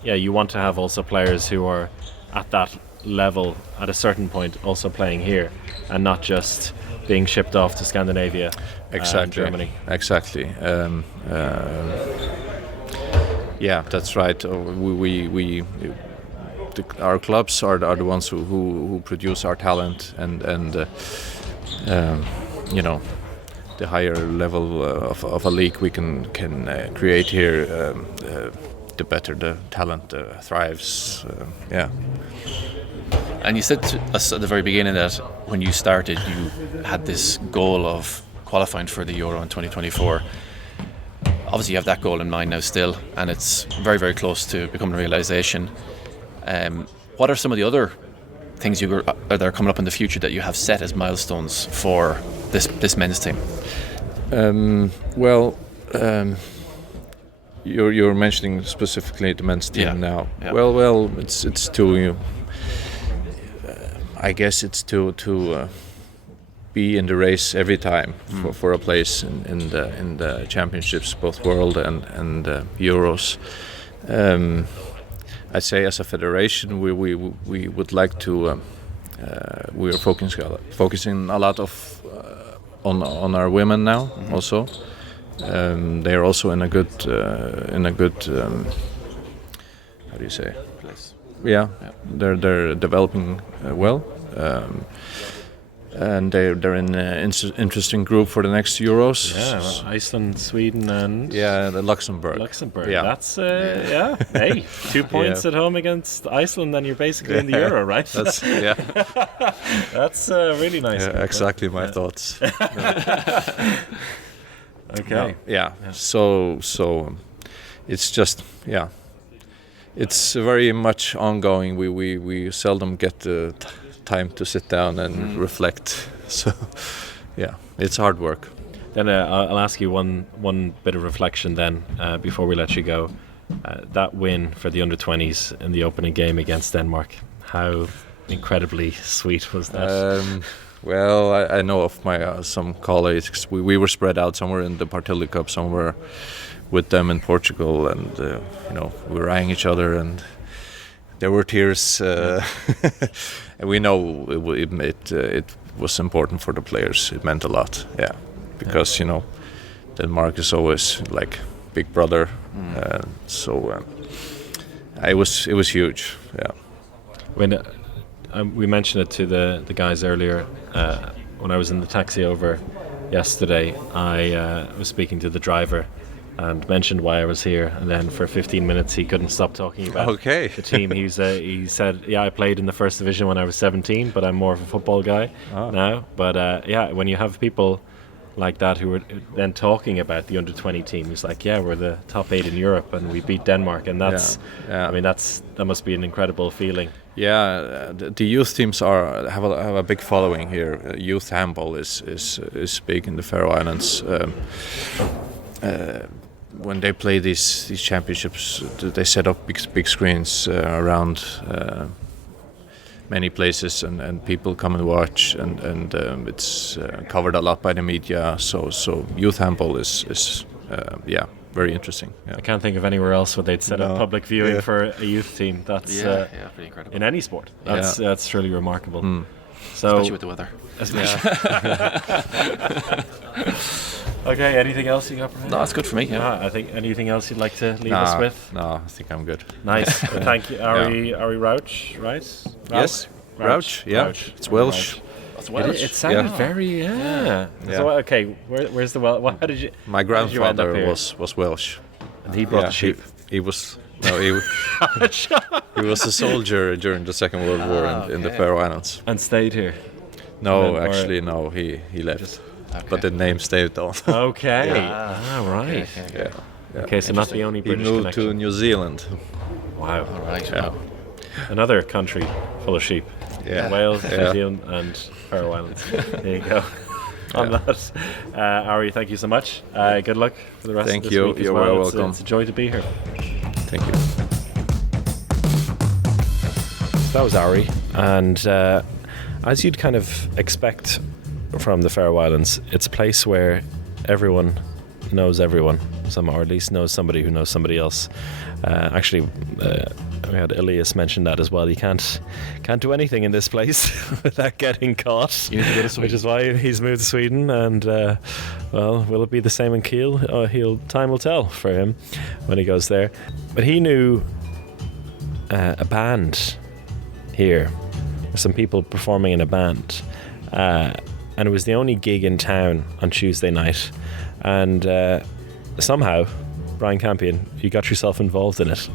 you want to have also players who are at that level at a certain point also playing here and not just being shipped off to Scandinavia, Germany. Exactly. That's right. Our clubs are the ones who produce our talent, and the higher level of a league we can create here, the better the talent thrives. And you said to us at the very beginning that when you started, you had this goal of qualifying for the Euro in 2024. Obviously, you have that goal in mind now still, and it's very, very close to becoming a realisation. What are some of the other things that are coming up in the future that you have set as milestones for this men's team? You're mentioning specifically the men's team now. Yeah. Well, it's to. I guess it's to be in the race every time for a place in the championships, both World and Euros. I'd say as a federation, we would like to. We are focusing a lot of on our women now also. They are also in a good how do you say? Place. Yeah. They're developing well. And they're in an interesting group for the next Euros. Yeah, Iceland, Sweden, and the Luxembourg. Yeah. That's Hey, 2 points at home against Iceland, then you're basically in the Euro, right? That's That's really nice. Yeah, exactly my thoughts. Okay. So it's just it's very much ongoing. We seldom get the time to sit down and reflect. So it's hard work. Then I'll ask you one bit of reflection then before we let you go. That win for the under-20s in the opening game against Denmark, how incredibly sweet was that? Well, I know of my some colleagues. We were spread out somewhere in the Partilli Cup, somewhere with them in Portugal, and we were eyeing each other, and there were tears. And we know it was important for the players. It meant a lot, because Denmark is always like big brother. It was huge. Yeah. When we mentioned it to the guys earlier, when I was in the taxi over yesterday, I was speaking to the driver and mentioned why I was here, and then for 15 minutes he couldn't stop talking about the team. He said, I played in the first division when I was 17, but I'm more of a football guy now. But when you have people like that who are then talking about the under-20 team, it's like, we're the top 8 in Europe and we beat Denmark, and that's I mean that must be an incredible feeling. The youth teams have a big following here. Youth handball is big in the Faroe Islands. When they play these championships, they set up big screens around many places, and people come and watch, and it's covered a lot by the media. So youth handball is very interesting. I can't think of anywhere else where they'd set up public viewing for a youth team. That's pretty incredible. in any sport. That's truly remarkable. So, Especially with the weather. Okay, anything else you got? No, that's good for me. Yeah. I think anything else you'd like to leave us with? No, I think I'm good. Nice. Thank you, Ári Rouch, right? Yes, Rouch. Yeah, it's Welsh. That's Welsh. It sounded very So okay, where's the Welsh? How did you? My grandfather was Welsh, and he brought the sheep. He was he was a soldier during the Second World War in the Faroe Islands. And stayed here. No, actually, no. He left, but the name stayed on. Okay. Right. Yeah. Okay, so not the only British He moved connection. to New Zealand. Wow. All right. Yeah. Another country full of sheep. Yeah. Wales, New Zealand, and Faroe Islands. There you go. On that, Ári, thank you so much. Good luck for the rest of this week. You're well. very welcome. It's a joy to be here. Thank you. That was Ári, and as you'd kind of expect from the Faroe Islands, it's a place where everyone knows everyone, or at least knows somebody who knows somebody else. Actually, we had Elias mention that as well. You can't do anything in this place without getting caught. You need to go to Sweden. Which is why he's moved to Sweden. And well, will it be the same in Kiel? Time will tell for him when he goes there. But he knew a band here, some people performing in a band, and it was the only gig in town on Tuesday night. And somehow, Brian Campion, you got yourself involved in it.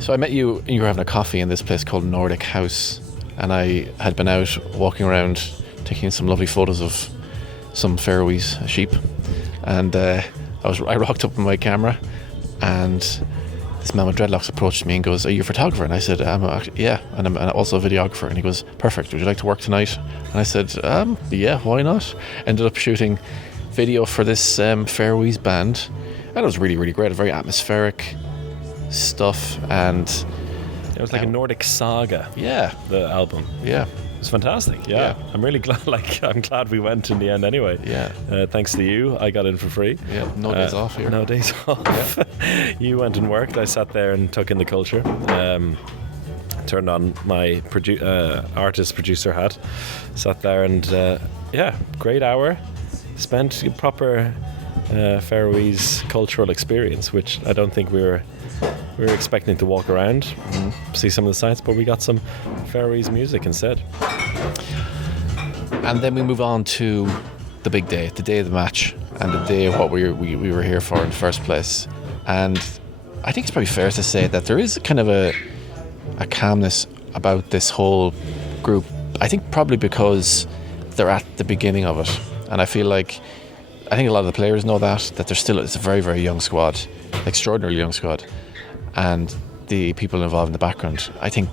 So I met you, and you were having a coffee in this place called Nordic House, and I had been out walking around taking some lovely photos of some Faroese sheep, and I rocked up with my camera, and this man with dreadlocks approached me and goes, "Are you a photographer?" And I said, "Yeah, and I'm also a videographer." And he goes, "Perfect, would you like to work tonight?" And I said, "Yeah, why not?" Ended up shooting video for this Faroese band, and it was really, really great. Very atmospheric stuff, and it was like a Nordic saga. Yeah, the album. Yeah, it was fantastic. Yeah. I'm really glad. I'm glad we went in the end anyway. Yeah. Thanks to you, I got in for free. Yeah. No days off here. No days off. Yeah. You went and worked. I sat there and took in the culture. Turned on my artist producer hat. Sat there and great hour. Spent a proper Faroese cultural experience, which I don't think we were expecting to walk around, see some of the sights, but we got some Faroese music instead. And then we move on to the big day, the day of the match, and the day of what we were here for in the first place. And I think it's probably fair to say that there is kind of a calmness about this whole group. I think probably because they're at the beginning of it, and I think a lot of the players know that it's a very, very young squad, extraordinarily young squad, and the people involved in the background, I think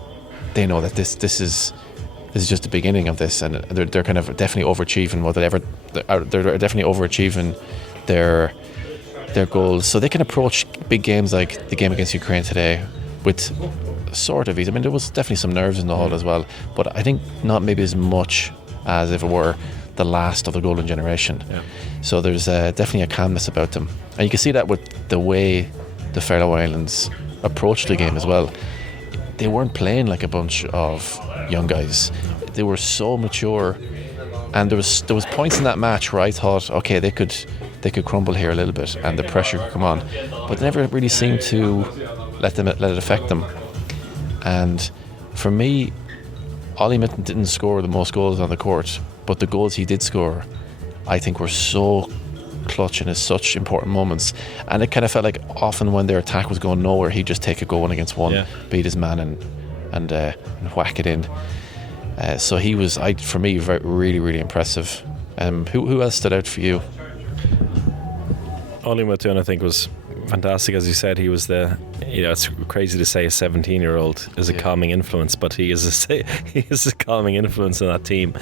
they know that this is just the beginning of this, and they're kind of definitely overachieving. They're definitely overachieving their goals, so they can approach big games like the game against Ukraine today with sort of ease. I mean, there was definitely some nerves in the hall as well, but I think not maybe as much as if it were the last of the golden generation. Yeah. So there's definitely a calmness about them, and you can see that with the way the Faroe Islands approached the game as well. They weren't playing like a bunch of young guys. They were so mature, and there was points in that match where I thought, okay, they could crumble here a little bit, and the pressure could come on, but they never really seemed to let it affect them. And for me, Ollie Mitten didn't score the most goals on the court, but the goals he did score, I think, were so clutch and in such important moments. And it kind of felt like often when their attack was going nowhere, he'd just take a go 1-against-1, beat his man and whack it in. So he was, for me, really, really impressive. Who else stood out for you? Ollie Mitten, I think, was fantastic. As you said, he was it's crazy to say a 17-year-old is a calming influence, but he is a calming influence in that team.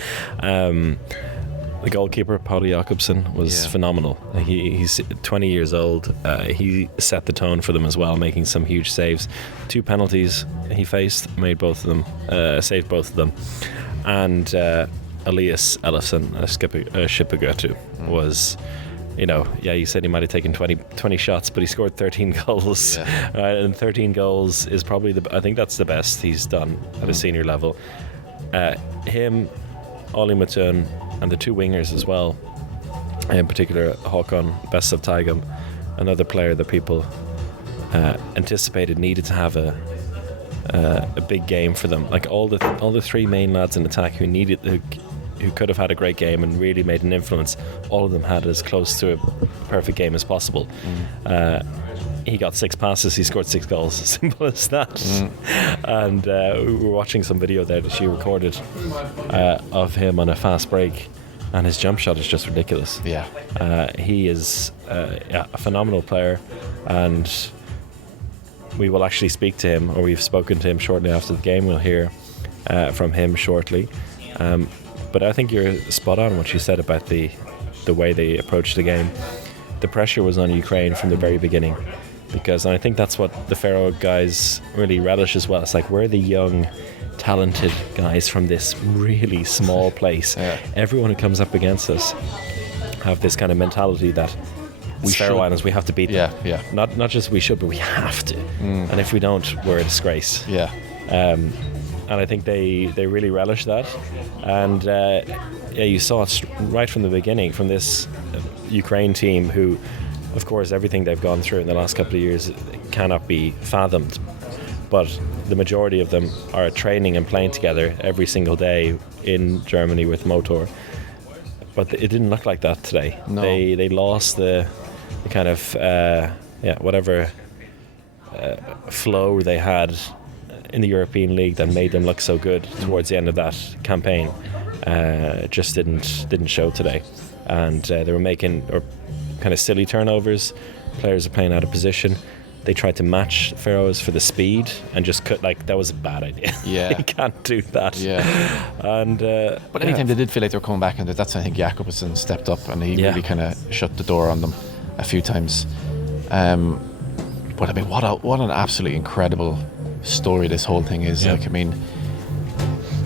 The goalkeeper, Paul Jakobsen, was phenomenal. He's 20 years old. He set the tone for them as well, making some huge saves. 2 penalties he faced, made both of them, saved both of them. And Elias Ellefsen, Skipagøtu, was you said he might have taken 20 shots, but he scored 13 goals. And 13 goals is probably I think that's the best he's done at a senior level. Him, Ollie Matun, and the two wingers as well, in particular Hákun, best of Teigum, another player that people anticipated needed to have a big game for them. Like all the three main lads in attack who could have had a great game and really made an influence, all of them had as close to a perfect game as possible. He got 6 passes, he scored 6 goals, simple as that. And we were watching some video there that she recorded of him on a fast break, and his jump shot is just ridiculous. He is a phenomenal player, and we will actually speak to him, or we've spoken to him shortly after the game. We'll hear from him shortly. But I think you're spot on what you said about the way they approached the game. The pressure was on Ukraine from the very beginning, because I think that's what the Faroe guys really relish as well. It's like, we're the young, talented guys from this really small place. Everyone who comes up against us have this kind of mentality that we Faroe Islands, we have to beat them. Not just we should, but we have to. And if we don't, we're a disgrace. And I think they really relish that. And you saw it right from the beginning from this Ukraine team, who, of course, everything they've gone through in the last couple of years cannot be fathomed. But the majority of them are training and playing together every single day in Germany with Motor. But it didn't look like that today. No. They lost the kind of whatever flow they had in the European League that made them look so good towards the end of that campaign. Just didn't show today, and they were making kind of silly turnovers. Players are playing out of position. They tried to match Faroes for the speed and just that was a bad idea. You can't do that. And but anytime they did feel like they were coming back, and that's, I think, Jakobsen stepped up and he really kind of shut the door on them a few times. But I mean, what an absolutely incredible story this whole thing is. Like, I mean,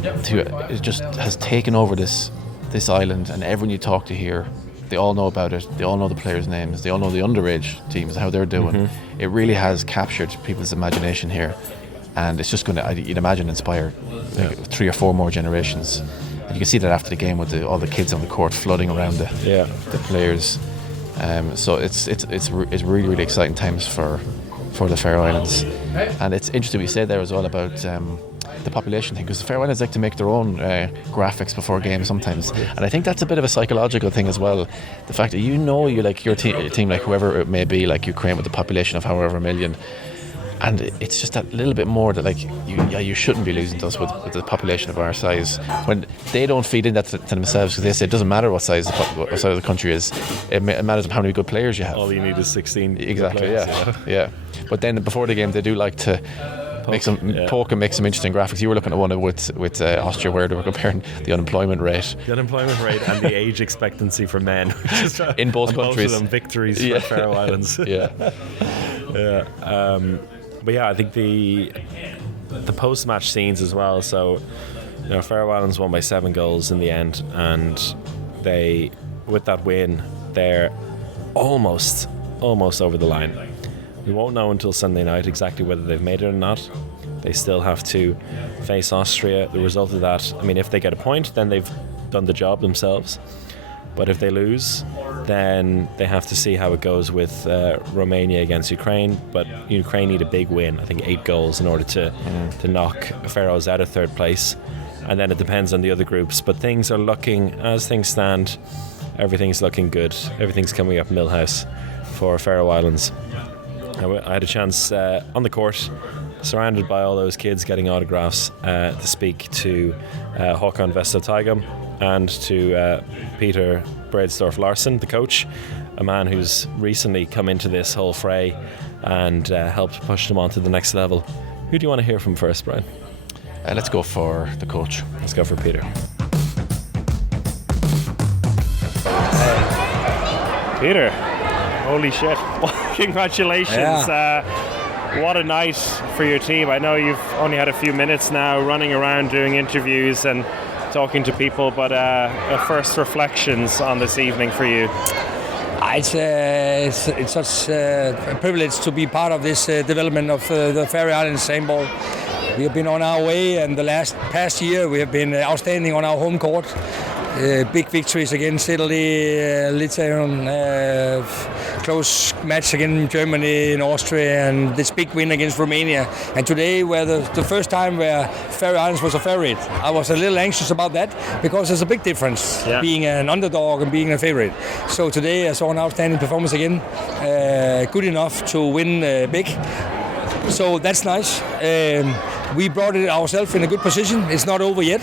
it just has taken over this island, and everyone you talk to here, they all know about it. They all know the players' names. They all know the underage teams, how they're doing. It really has captured people's imagination here, and it's just going to, you'd imagine, inspire 3 or 4 more generations. And you can see that after the game with all the kids on the court flooding around the players. So it's really, really exciting times for the Faroe Islands. And it's interesting what you said there as well about the population thing, because the Faroe Islands like to make their own graphics before games sometimes, and I think that's a bit of a psychological thing as well. The fact that you like your team, like whoever it may be, like Ukraine with the population of however million, and it's just that little bit more that, like, you shouldn't be losing to us with the population of our size, when they don't feed in that to themselves, because they say it doesn't matter what size of the country is, it matters how many good players you have. All you need is 16 exactly players, But then before the game they do like to make some interesting graphics. You were looking at one with Austria where they were comparing the unemployment rate and the age expectancy for men in both countries. Both of them victories for Faroe Islands. But I think the post-match scenes as well. So, Faroe Islands won by 7 goals in the end, and they, with that win, they're almost over the line. We won't know until Sunday night exactly whether they've made it or not. They still have to face Austria. The result of that, I mean, if they get a point, then they've done the job themselves. But if they lose, then they have to see how it goes with Romania against Ukraine. But Ukraine need a big win, I think 8 goals, in order to knock Faroes out of 3rd place. And then it depends on the other groups. But things are looking, as things stand, everything's looking good. Everything's coming up Millhouse for Faroe Islands. I had a chance on the court, surrounded by all those kids getting autographs, to speak to Hákun Teigum and to Peter Bredsdorff-Larsen, the coach, a man who's recently come into this whole fray and helped push them on to the next level. Who do you want to hear from first, Brian? Let's go for the coach. Let's go for Peter. Peter, holy shit. Congratulations. What a night for your team. I know you've only had a few minutes now running around doing interviews and talking to people, but first reflections on this evening for you. It's such a privilege to be part of this development of the Faroe Islands handball. We have been on our way, and the past year we have been outstanding on our home court. Big victories against Italy, Litauen, close match against Germany and Austria, and this big win against Romania. And today, where the first time where Faroe Islands was a favorite, I was a little anxious about that because there's a big difference being an underdog and being a favorite. So today I saw an outstanding performance again, good enough to win big. So that's nice. We brought it ourselves in a good position. It's not over yet.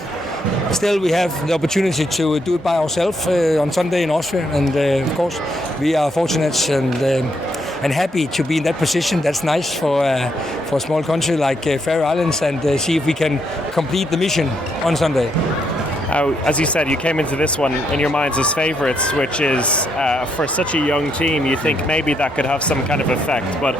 Still, we have the opportunity to do it by ourselves on Sunday in Austria, and of course, we are fortunate and happy to be in that position. That's nice for a small country like Faroe Islands, and see if we can complete the mission on Sunday. As you said, you came into this one in your minds as favourites, which is for such a young team. You think maybe that could have some kind of effect, but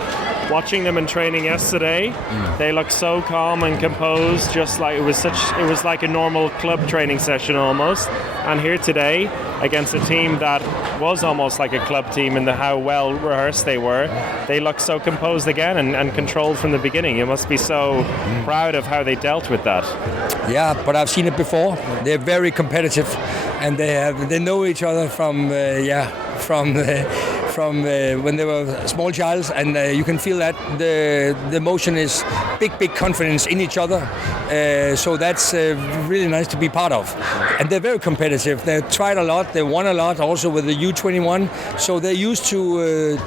watching them in training yesterday, they looked so calm and composed, just like it was like a normal club training session almost. And here today, against a team that was almost like a club team in how well rehearsed they were, they looked so composed again and controlled from the beginning. You must be so proud of how they dealt with that. Yeah, but I've seen it before. They're very competitive, and they know each other from when they were small childs, and you can feel that the emotion is big confidence in each other. So that's really nice to be part of. And they're very competitive. They tried a lot. They won a lot, also with the U21. So they're used to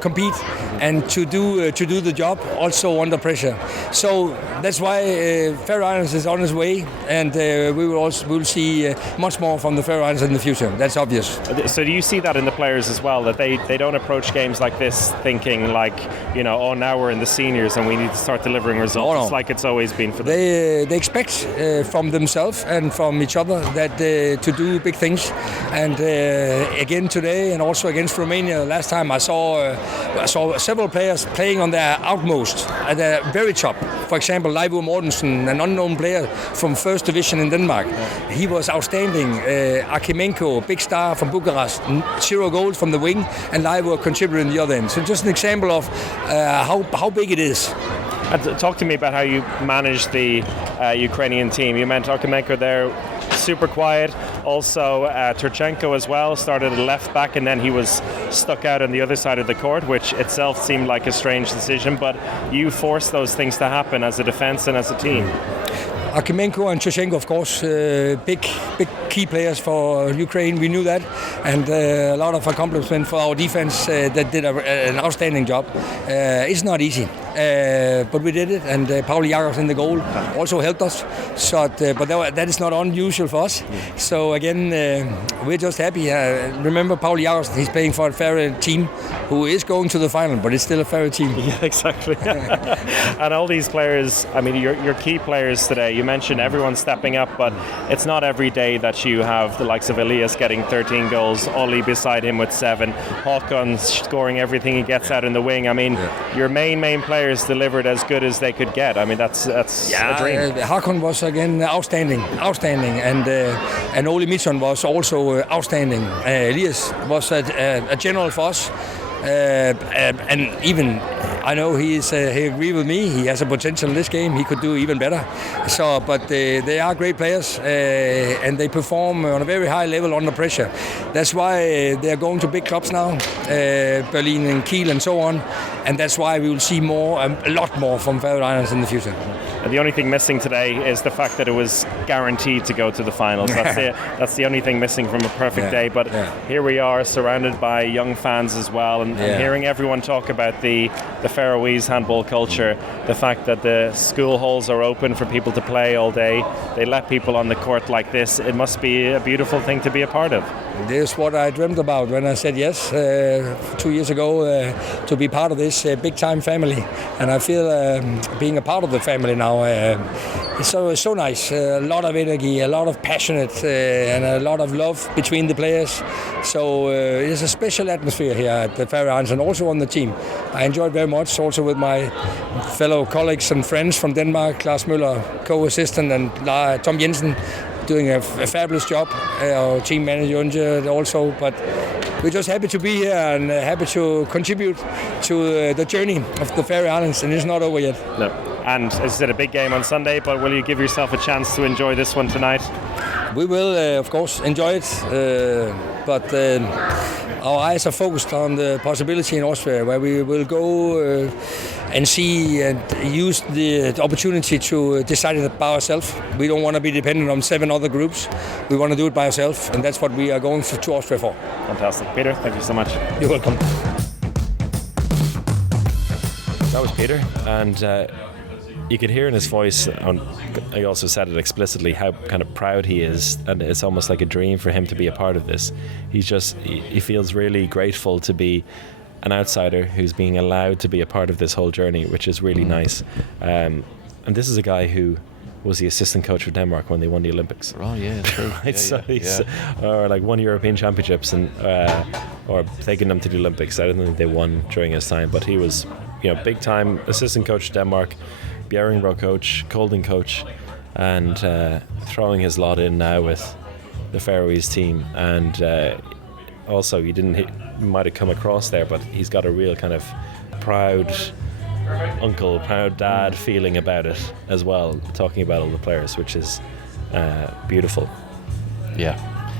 compete and to do the job, also under pressure. So that's why Faroe Islands is on its way, and we will see much more from the Faroe Islands in the future. That's obvious. So do you see that in the players as well, that they don't approach games like this thinking like, oh, now we're in the seniors and we need to start delivering results? It's like it's always been for them. They expect from themselves and from each other that to do big things. And again today, and also against Romania last time, I saw several players playing on their outmost at the very top. For example, Leivur Mortensen, an unknown player from first division in Denmark. He was outstanding. Akimenko, big star from Bucharest, 0 goals from the wing, and Leivur contributed in the other end. So just an example of how big it is. Talk to me about how you managed the Ukrainian team. You meant Akimenko there, super quiet. Also, Turchenko as well started at left back, and then he was stuck out on the other side of the court, which itself seemed like a strange decision. But you forced those things to happen as a defence and as a team. Akimenko and Turchenko, of course, big key players for Ukraine. We knew that, and a lot of accomplishment for our defense that did an outstanding job. It's not easy, but we did it, and Pauli Jakobsen in the goal also helped us. So, but that is not unusual for us. So again, we're just happy. Remember, Pauli Jakobsen, he's playing for a Faroe team who is going to the final, but it's still a Faroe team. Yeah, exactly. And all these players, I mean, your key players today, you mentioned everyone stepping up, but it's not every day that you have the likes of Elias getting 13 goals, Ollie beside him with 7, Hákun scoring everything he gets out in the wing. I mean, your main players delivered as good as they could get. I mean, that's a dream. Hákun was again outstanding, and Ole Mitchell was also outstanding. Elias was a general for us. And even I know he agrees with me. He has a potential in this game. He could do even better. So, but they are great players, and they perform on a very high level under pressure. That's why they are going to big clubs now, Berlin and Kiel and so on. And that's why we will see a lot more from Faroe Islands in the future. And the only thing missing today is the fact that it was guaranteed to go to the finals. That's the only thing missing from a perfect day. But here we are, surrounded by young fans as well, and hearing everyone talk about the Faroese handball culture, the fact that the school halls are open for people to play all day. They let people on the court like this. It must be a beautiful thing to be a part of. This is what I dreamed about when I said yes 2 years ago to be part of this big-time family. And I feel being a part of the family now, it's so nice. A lot of energy, a lot of passionate and a lot of love between the players. So it's a special atmosphere here at the Faroe Islands and also on the team. I enjoyed very much, also with my fellow colleagues and friends from Denmark, Lars Møller, co-assistant, and Tom Jensen, doing a fabulous job. Our team manager also, but we're just happy to be here and happy to contribute to the journey of the Faroe Islands, and it's not over yet. No. And as I said, a big game on Sunday, but will you give yourself a chance to enjoy this one tonight? We will, of course, enjoy it, but our eyes are focused on the possibility in Austria, where we will go and see and use the opportunity to decide it by ourselves. We don't want to be dependent on 7 other groups. We want to do it by ourselves, and that's what we are going to Austria for. Fantastic. Peter, thank you so much. You're welcome. That was Peter, and you could hear in his voice, he also said it explicitly, how kind of proud he is, and it's almost like a dream for him to be a part of this. He feels really grateful to be an outsider who's being allowed to be a part of this whole journey, which is really nice. And this is a guy who was the assistant coach for Denmark when they won the Olympics. Oh yeah, true. Right, yeah, so yeah, he's or like won European Championships and or taking them to the Olympics. I don't think they won during his time, but he was, big time assistant coach for Denmark, Bjerringbro coach, Kolding coach, and throwing his lot in now with the Faroese team. And also, you might have come across there, but he's got a real kind of proud uncle, proud dad feeling about it as well, talking about all the players, which is beautiful. Yeah.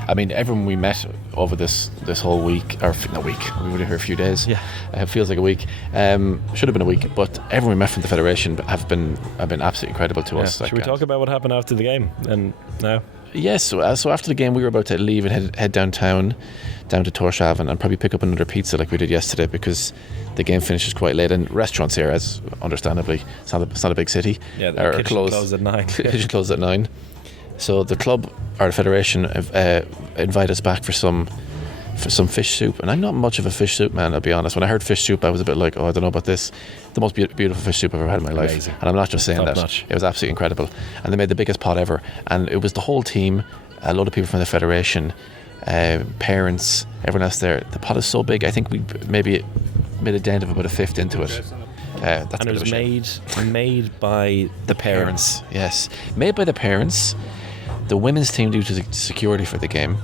I mean, everyone we met over this whole week, or not week, we were here a few days. Yeah, it feels like a week. Should have been a week, but everyone we met from the federation have been absolutely incredible to us. Should we talk about what happened after the game? And now, yes. So after the game, we were about to leave and head downtown, down to Tórshavn, and probably pick up another pizza like we did yesterday, because the game finishes quite late, and restaurants here, as understandably, it's not a big city. Yeah, the kitchen closed at 9. Kitchen closed at 9. So the club or the federation invited us back for some fish soup, and I'm not much of a fish soup man, I'll be honest. When I heard fish soup, I was a bit like, I don't know about this. The most beautiful fish soup I've ever had in my life. Amazing. And I'm not just saying Top that. notch. It was absolutely incredible, and they made the biggest pot ever, and it was the whole team, a lot of people from the federation, parents, everyone else there. The pot is so big, I think we maybe made a dent of about a fifth into it. That's and it was made by the parents. Yes, made by the parents. The women's team due to the security for the game,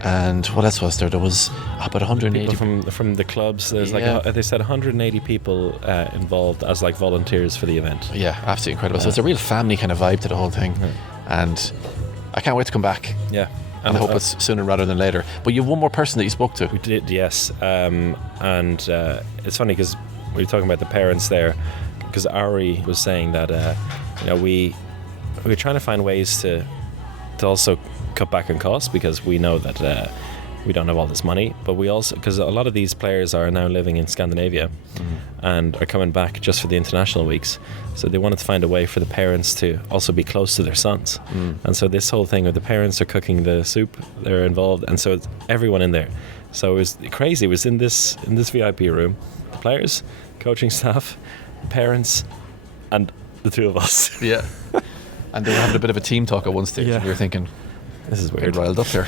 and what else was there? There was about 180 people from the clubs. There's they said 180 people involved as like volunteers for the event. Yeah, absolutely incredible. So it's a real family kind of vibe to the whole thing, and I can't wait to come back. Yeah, and I hope it's sooner rather than later. But you have one more person that you spoke to. We did, yes, and it's funny because we were talking about the parents there, because Ári was saying that we're trying to find ways to also cut back on costs, because we know that we don't have all this money, but we also, because a lot of these players are now living in Scandinavia and are coming back just for the international weeks, so they wanted to find a way for the parents to also be close to their sons. And so this whole thing where the parents are cooking the soup, they're involved, and so it's everyone in there. So it was crazy. It was in this VIP room, the players, coaching staff, parents, and the two of us. Yeah. And they were having a bit of a team talk at one stage, and we were thinking, this is weird. Riled up here.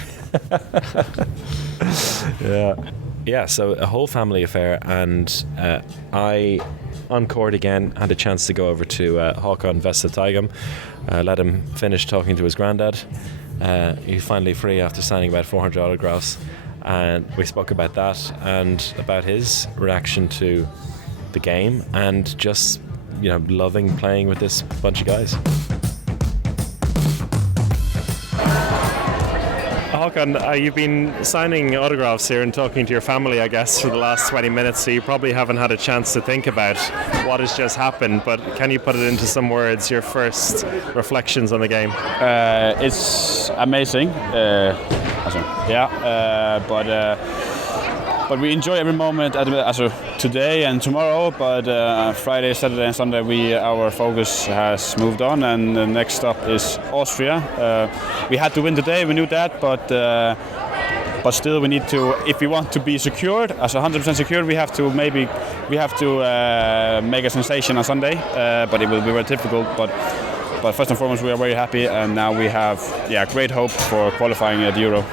Yeah, so a whole family affair, and I, on court again, had a chance to go over to Hákun Teigum, let him finish talking to his granddad. He's finally free after signing about 400 autographs, and we spoke about that and about his reaction to the game and just, loving playing with this bunch of guys. Hákun, you've been signing autographs here and talking to your family, I guess, for the last 20 minutes, so you probably haven't had a chance to think about what has just happened, but can you put it into some words, your first reflections on the game? It's amazing. But we enjoy every moment today and tomorrow, but Friday, Saturday and Sunday our focus has moved on, and the next stop is Austria. We had to win today, we knew that, but still we need to, if we want to be secured, 100% secured, we have to make a sensation on Sunday, but it will be very difficult. But first and foremost, we are very happy, and now we have great hope for qualifying at Euro.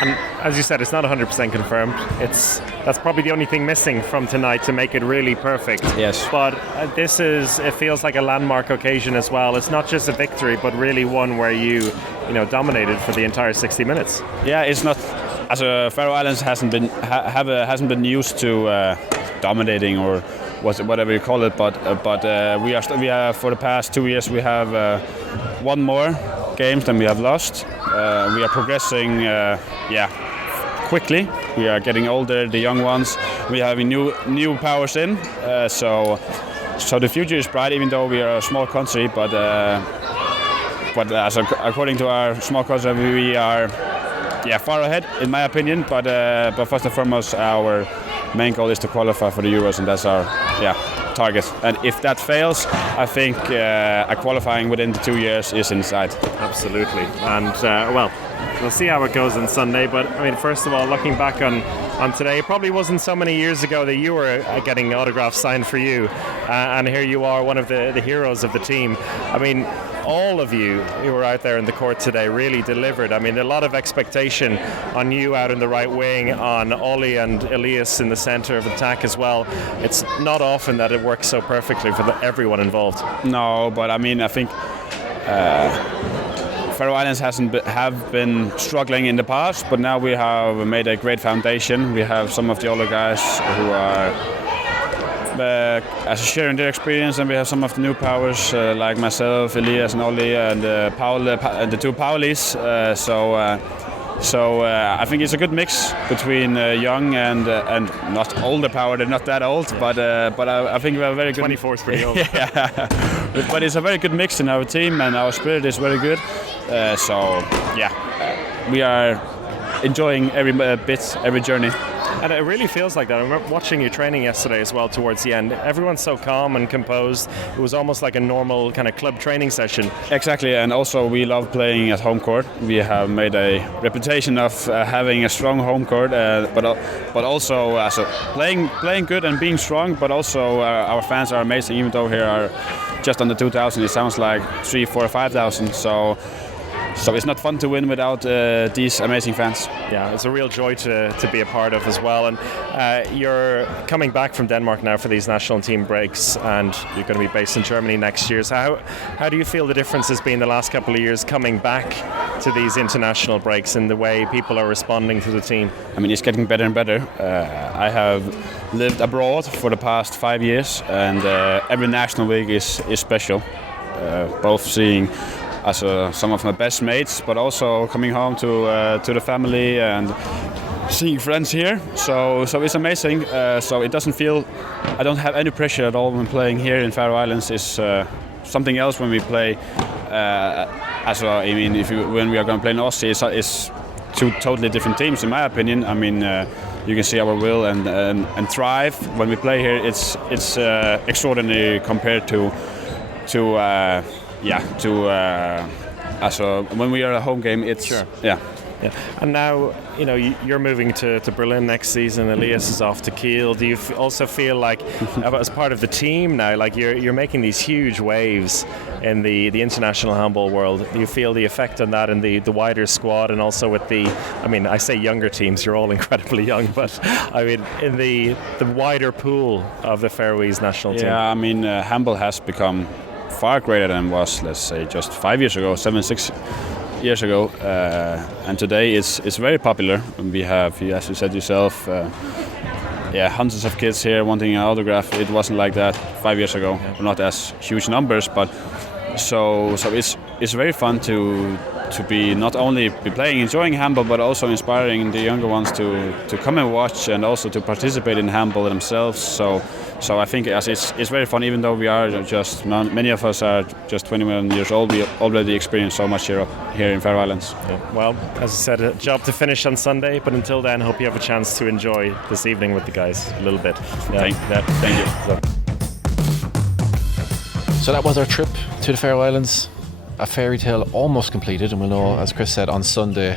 And as you said, it's not 100% confirmed. That's probably the only thing missing from tonight to make it really perfect. Yes. But it feels like a landmark occasion as well. It's not just a victory, but really one where you dominated for the entire 60 minutes. Yeah, it's not Faroe Islands hasn't been used to dominating or whatever you call it, but we are for the past 2 years we have won more games than we have lost. We are progressing, quickly. We are getting older, the young ones. We have new powers in, so the future is bright. Even though we are a small country, but according to our small country, we are far ahead in my opinion. But first and foremost, our main goal is to qualify for the Euros, and that's our target. And if that fails, I think a qualifying within the 2 years is in sight. Absolutely. And we'll see how it goes on Sunday. But I mean, first of all, looking back on today, it probably wasn't so many years ago that you were getting autographs signed for you, and here you are, one of the heroes of the team. I mean, all of you who were out there in the court today really delivered. I mean, a lot of expectation on you out in the right wing, on Ollie and Elias in the centre of attack as well. It's not often that it works so perfectly for everyone involved. No, but I mean, I think Faroe Islands have been struggling in the past, but now we have made a great foundation. We have some of the older guys who are sharing their experience, and we have some of the new powers like myself, Elias and Ollie, and the two Paulis. So I think it's a good mix between young and not older power. They're not that old, but I think we have a very good. 24 is pretty old. Yeah, but it's a very good mix in our team, and our spirit is very good. We are enjoying every bit, every journey. And it really feels like that. I remember watching you training yesterday as well towards the end. Everyone's so calm and composed. It was almost like a normal kind of club training session. Exactly, and also we love playing at home court. We have made a reputation of having a strong home court, but also playing good and being strong, but also our fans are amazing. Even though here are just under 2,000, it sounds like 3,000, 4,000, 5,000. So it's not fun to win without these amazing fans. Yeah, it's a real joy to be a part of as well. And you're coming back from Denmark now for these national team breaks, and you're going to be based in Germany next year. So how do you feel the difference has been the last couple of years coming back to these international breaks and the way people are responding to the team? I mean, it's getting better and better. I have lived abroad for the past 5 years, and every national week is special. Both seeing some of my best mates, but also coming home to the family and seeing friends here. So it's amazing. So it doesn't feel. I don't have any pressure at all when playing here in Faroe Islands. Is something else when we play. I mean, when we are going to play in Austria, it's two totally different teams, in my opinion. I mean, you can see our will and thrive when we play here. It's extraordinary compared to when we are at a home game, it's sure. Yeah. And now, you're moving to Berlin next season. Elias is off to Kiel. Do you also feel like, as part of the team now, like you're making these huge waves in the international handball world? Do you feel the effect on that in the wider squad, and also with I say younger teams, you're all incredibly young, but I mean in the wider pool of the Faroese national team? Yeah, I mean handball has become far greater than it was, let's say, just 5 years ago, 6 years ago, and today it's very popular. We have, as you said yourself, hundreds of kids here wanting an autograph. It wasn't like that 5 years ago. Not as huge numbers, but so it's very fun to be not only be playing, enjoying handball, but also inspiring the younger ones to come and watch and also to participate in handball themselves. So I think it's very fun, even though we are many of us are just 21 years old. We already experienced so much here in Faroe Islands. Yeah. Well, as I said, a job to finish on Sunday, but until then, hope you have a chance to enjoy this evening with the guys a little bit. Thank you. So that was our trip to the Faroe Islands. A fairy tale almost completed, and we'll know, as Chris said, on Sunday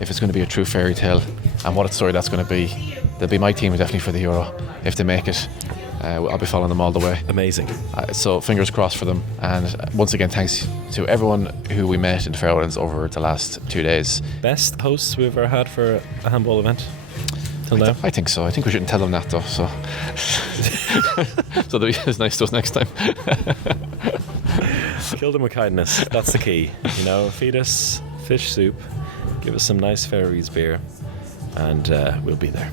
if it's going to be a true fairy tale and what story that's going to be. They'll be my team definitely for the Euro if they make it. I'll be following them all the way. Amazing. So fingers crossed for them. And once again, thanks to everyone who we met in the Faroe Islands over the last 2 days. Best hosts we've ever had for a handball event till now? I think so. I think we shouldn't tell them that though. So, so they'll be as nice to us next time. Kill them with kindness. That's the key. Feed us fish soup. Give us some nice Faroese beer. and we'll be there.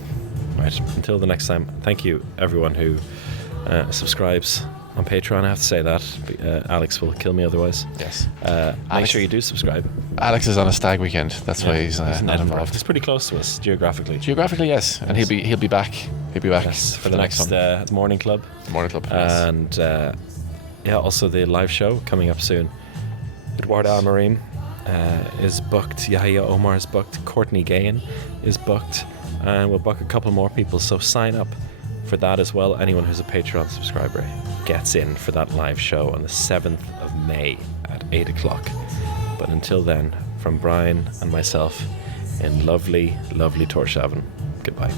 Right, until the next time, thank you everyone who subscribes on Patreon. I have to say that. Alex will kill me otherwise. Yes. Make sure you do subscribe. Alex is on a stag weekend. That's why he's not involved. He's pretty close to us geographically. Geographically, yes. And he'll be back. He'll be back for the next morning club. Morning club. Yes. And also the live show coming up soon. Eduardo Almarim is booked. Yahya Omar is booked. Courtney Gahan is booked. And we'll book a couple more people. So sign up for that as well. Anyone who's a Patreon subscriber gets in for that live show on the 7th of May at 8 o'clock. But until then, from Brian and myself in lovely, lovely Tórshavn, goodbye.